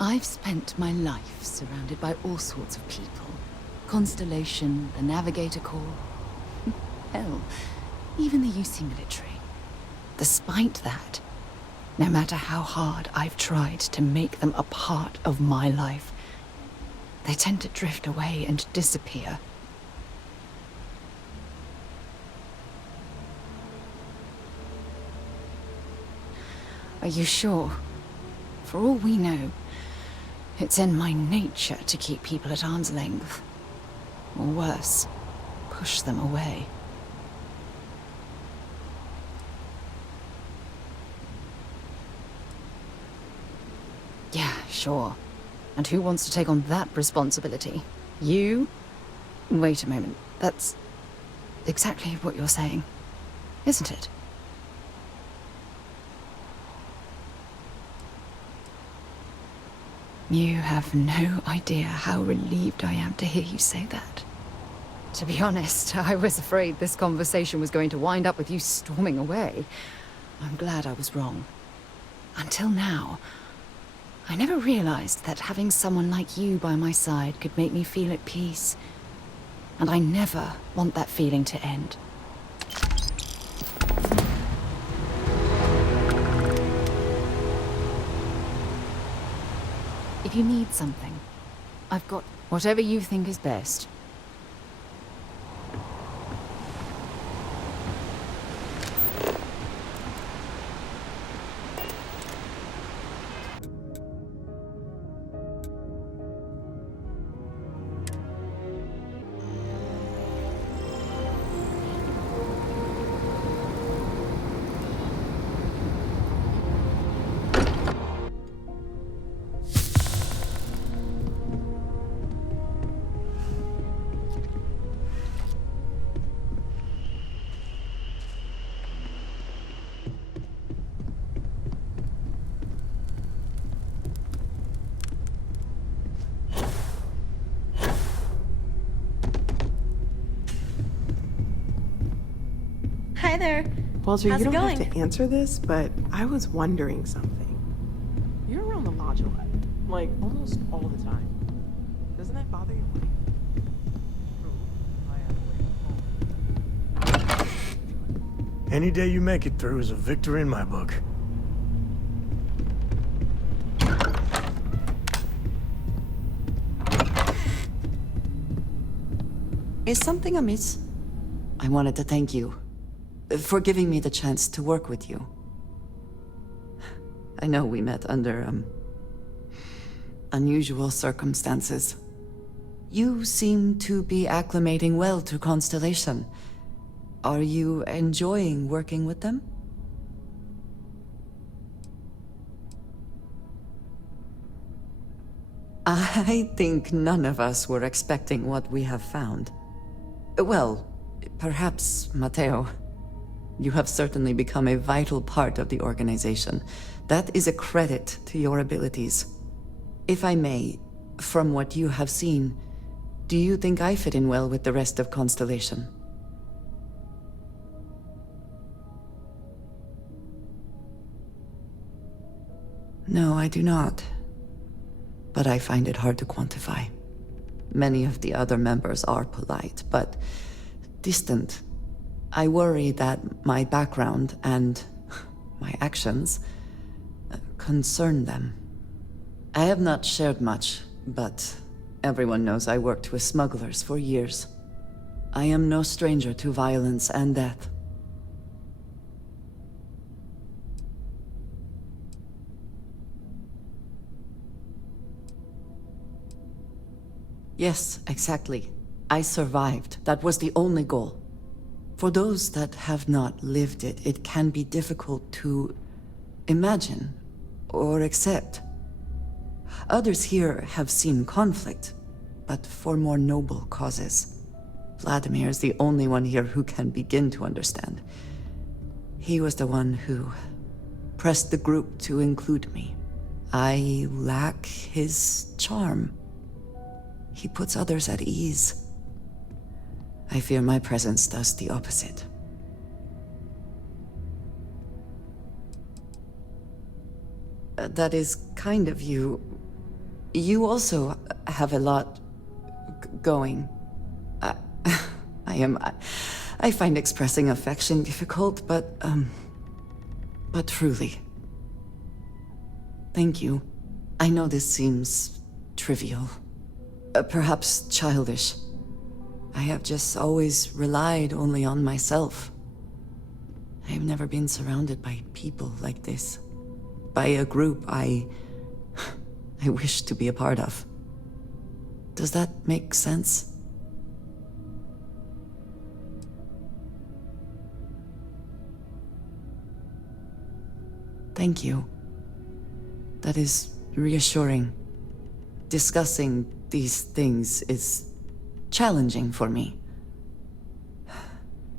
I've spent my life surrounded by all sorts of people. Constellation, the Navigator Corps. Hell, even the UC military. Despite that, no matter how hard I've tried to make them a part of my life, they tend to drift away and disappear. Are you sure For all we know, it's in my nature to keep people at arm's length. Or worse, push them away. Yeah, sure. And who wants to take on that responsibility? You? Wait a moment. That's exactly what you're saying, isn't it? You have no idea how relieved I am to hear you say that. To be honest, I was afraid this conversation was going to wind up with you storming away. I'm glad I was wrong. Until now, I never realized that having someone like you by my side could make me feel at peace. And I never want that feeling to end. If you need something, I've got whatever you think is best. Hi there. Walter, How's you it don't going? have to answer this, but I was wondering something. You're around the lodge a lot, like almost all the time. Doesn't that bother you? Any day you make it through is a victory in my book. Is something amiss? I wanted to thank you for giving me the chance to work with you. I know we met under, unusual circumstances. You seem to be acclimating well to Constellation. Are you enjoying working with them? I think none of us were expecting what we have found. Well, perhaps Matteo. You have certainly become a vital part of the organization. That is a credit to your abilities. If I may, from what you have seen, do you think I fit in well with the rest of Constellation? No, I do not. But I find it hard to quantify. Many of the other members are polite, but distant. I worry that my background and my actions concern them. I have not shared much, but everyone knows I worked with smugglers for years. I am no stranger to violence and death. Yes, exactly. I survived. That was the only goal. For those that have not lived it, it can be difficult to imagine or accept. Others here have seen conflict, but for more noble causes. Vladimir is the only one here who can begin to understand. He was the one who pressed the group to include me. I lack his charm. He puts others at ease. I fear my presence does the opposite. That is kind of you. You also have a lot going. I find expressing affection difficult, but truly. Thank you. I know this seems trivial. Perhaps childish. I have just always relied only on myself. I have never been surrounded by people like this. By a group I I wish to be a part of. Does that make sense? Thank you. That is reassuring. Discussing these things is challenging for me.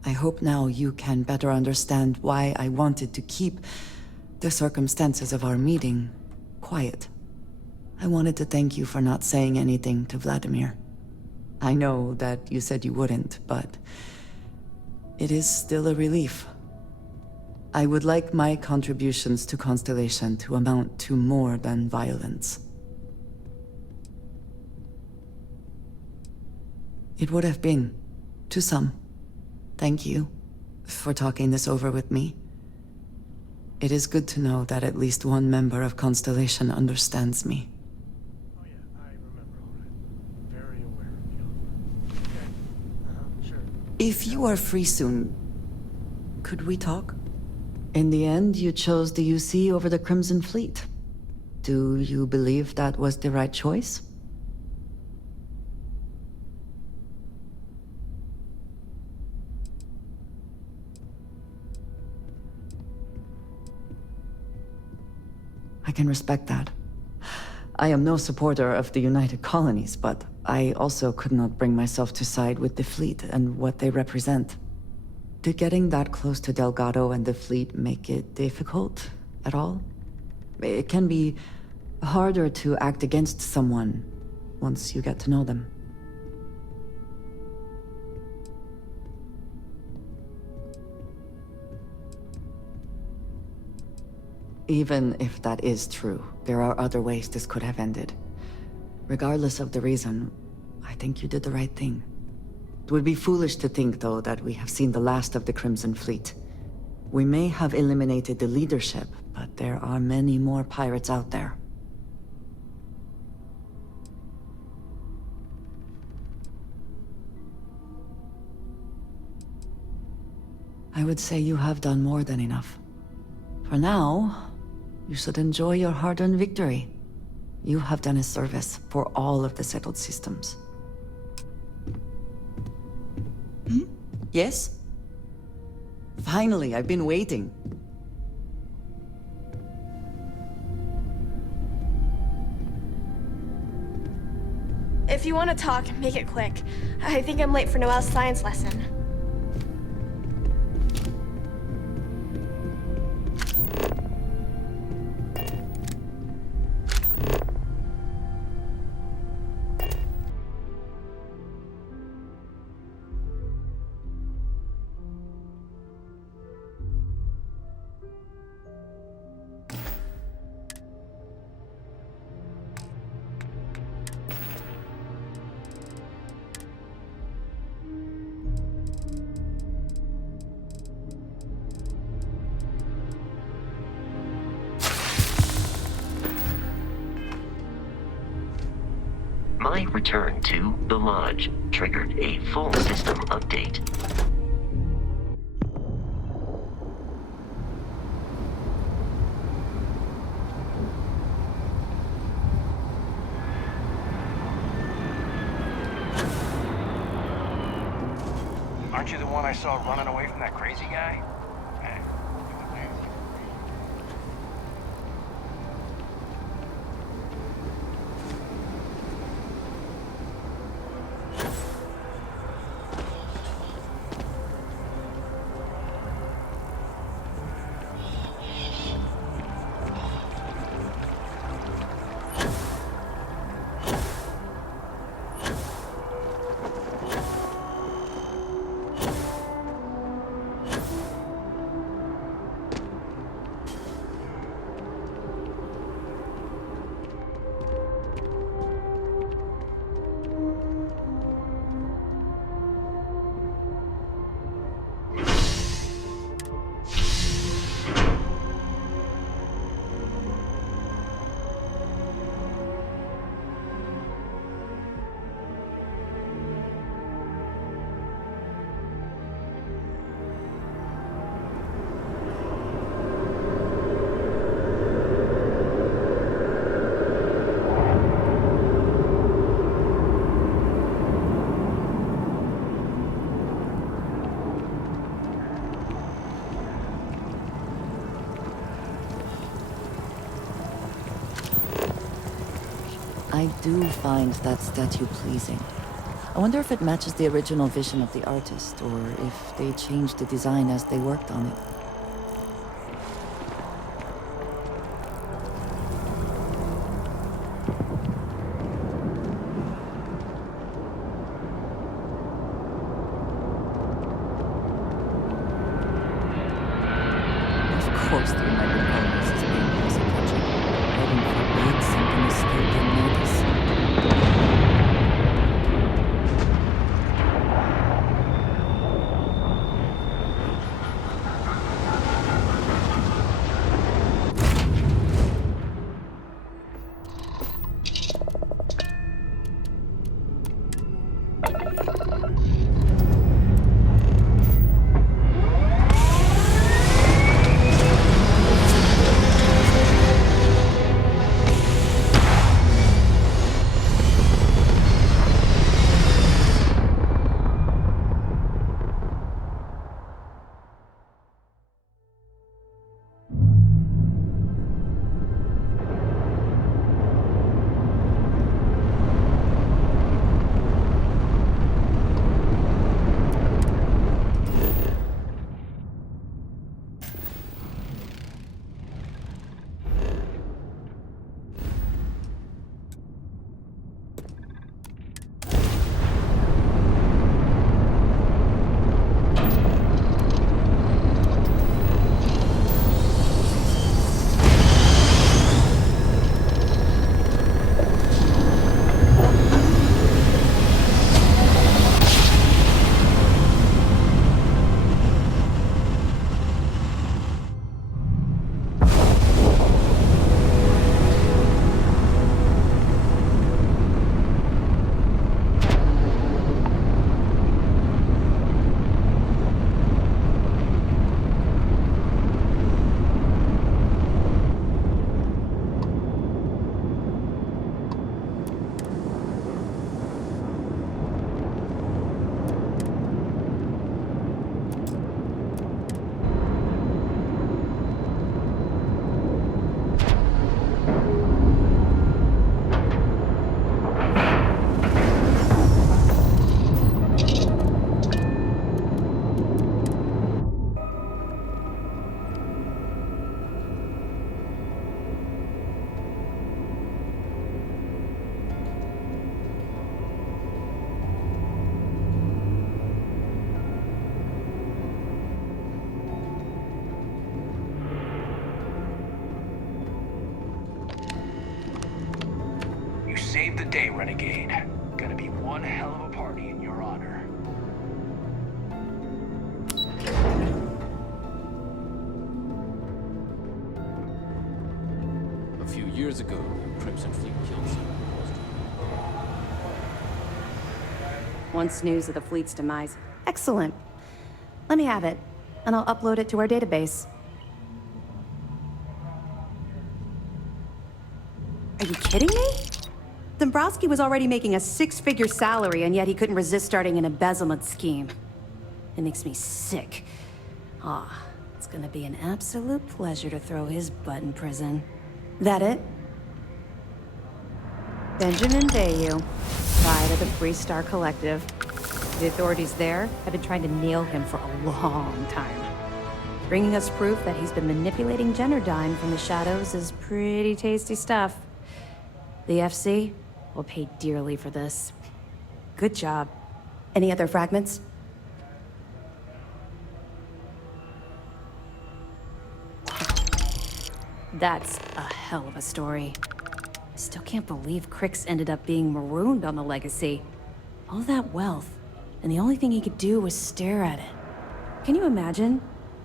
I hope now you can better understand why I wanted to keep the circumstances of our meeting quiet. I wanted to thank you for not saying anything to Vladimir. I know that you said you wouldn't, but it is still a relief. I would like my contributions to Constellation to amount to more than violence. It would have been, to some. Thank you for talking this over with me. It is good to know that at least one member of Constellation understands me. Oh yeah, I remember all right. Very aware of the offer. Okay. Sure. If you are free soon, could we talk? In the end, you chose the UC over the Crimson Fleet. Do you believe that was the right choice? I can respect that. I am no supporter of the United Colonies, but I also could not bring myself to side with the fleet and what they represent. Did getting that close to Delgado and the fleet make it difficult at all? It can be harder to act against someone once you get to know them. Even if that is true, there are other ways this could have ended. Regardless of the reason, I think you did the right thing. It would be foolish to think, though, that we have seen the last of the Crimson Fleet. We may have eliminated the leadership, but there are many more pirates out there. I would say you have done more than enough. For now, you should enjoy your hard-earned victory. You have done a service for all of the settled systems. Yes? Finally, I've been waiting. If you want to talk, make it quick. I think I'm late for Noelle's science lesson. My return to the Lodge triggered a full system update. Aren't you the one I saw running away from that crazy guy? Hey. I do find that statue pleasing. I wonder if it matches the original vision of the artist, or if they changed the design as they worked on it. Of course, the United Colonies is being close approaching. Heaven forbid something escaped their notice. Saved the day, Renegade. Gonna be one hell of a party in your honor. A few years ago, the Crimson Fleet killed some. Once news of the fleet's demise. Excellent. Let me have it, and I'll upload it to our database. Are you kidding me? Dombrowski was already making a six-figure salary, and yet he couldn't resist starting an embezzlement scheme. It makes me sick. Ah, it's gonna be an absolute pleasure to throw his butt in prison. That it? Benjamin Bayou, pride of the Free Star Collective. The authorities there have been trying to nail him for a long time. Bringing us proof that he's been manipulating Generdyne from the shadows is pretty tasty stuff. The FC will pay dearly for this. Good job. Any other fragments? That's a hell of a story. Still can't believe Crix ended up being marooned on the Legacy. All that wealth, and the only thing he could do was stare at it. Can you imagine?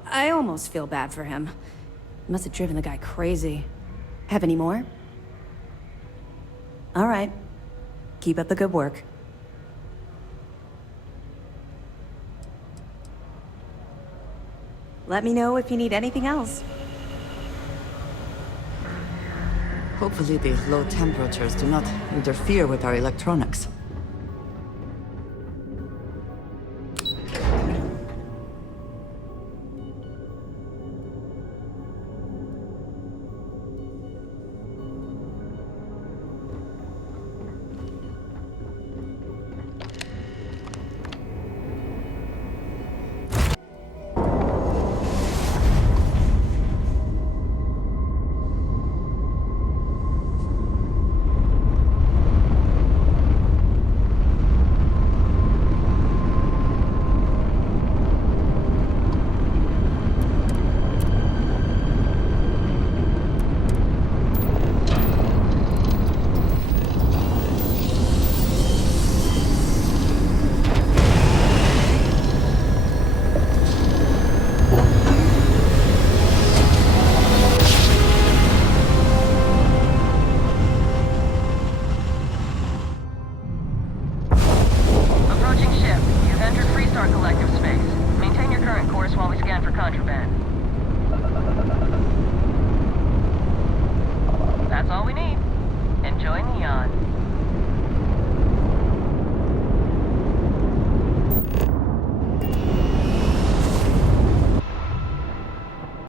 I almost feel bad for him. It must have driven the guy crazy. Have any more? All right. Keep up the good work. Let me know if you need anything else. Hopefully the low temperatures do not interfere with our electronics.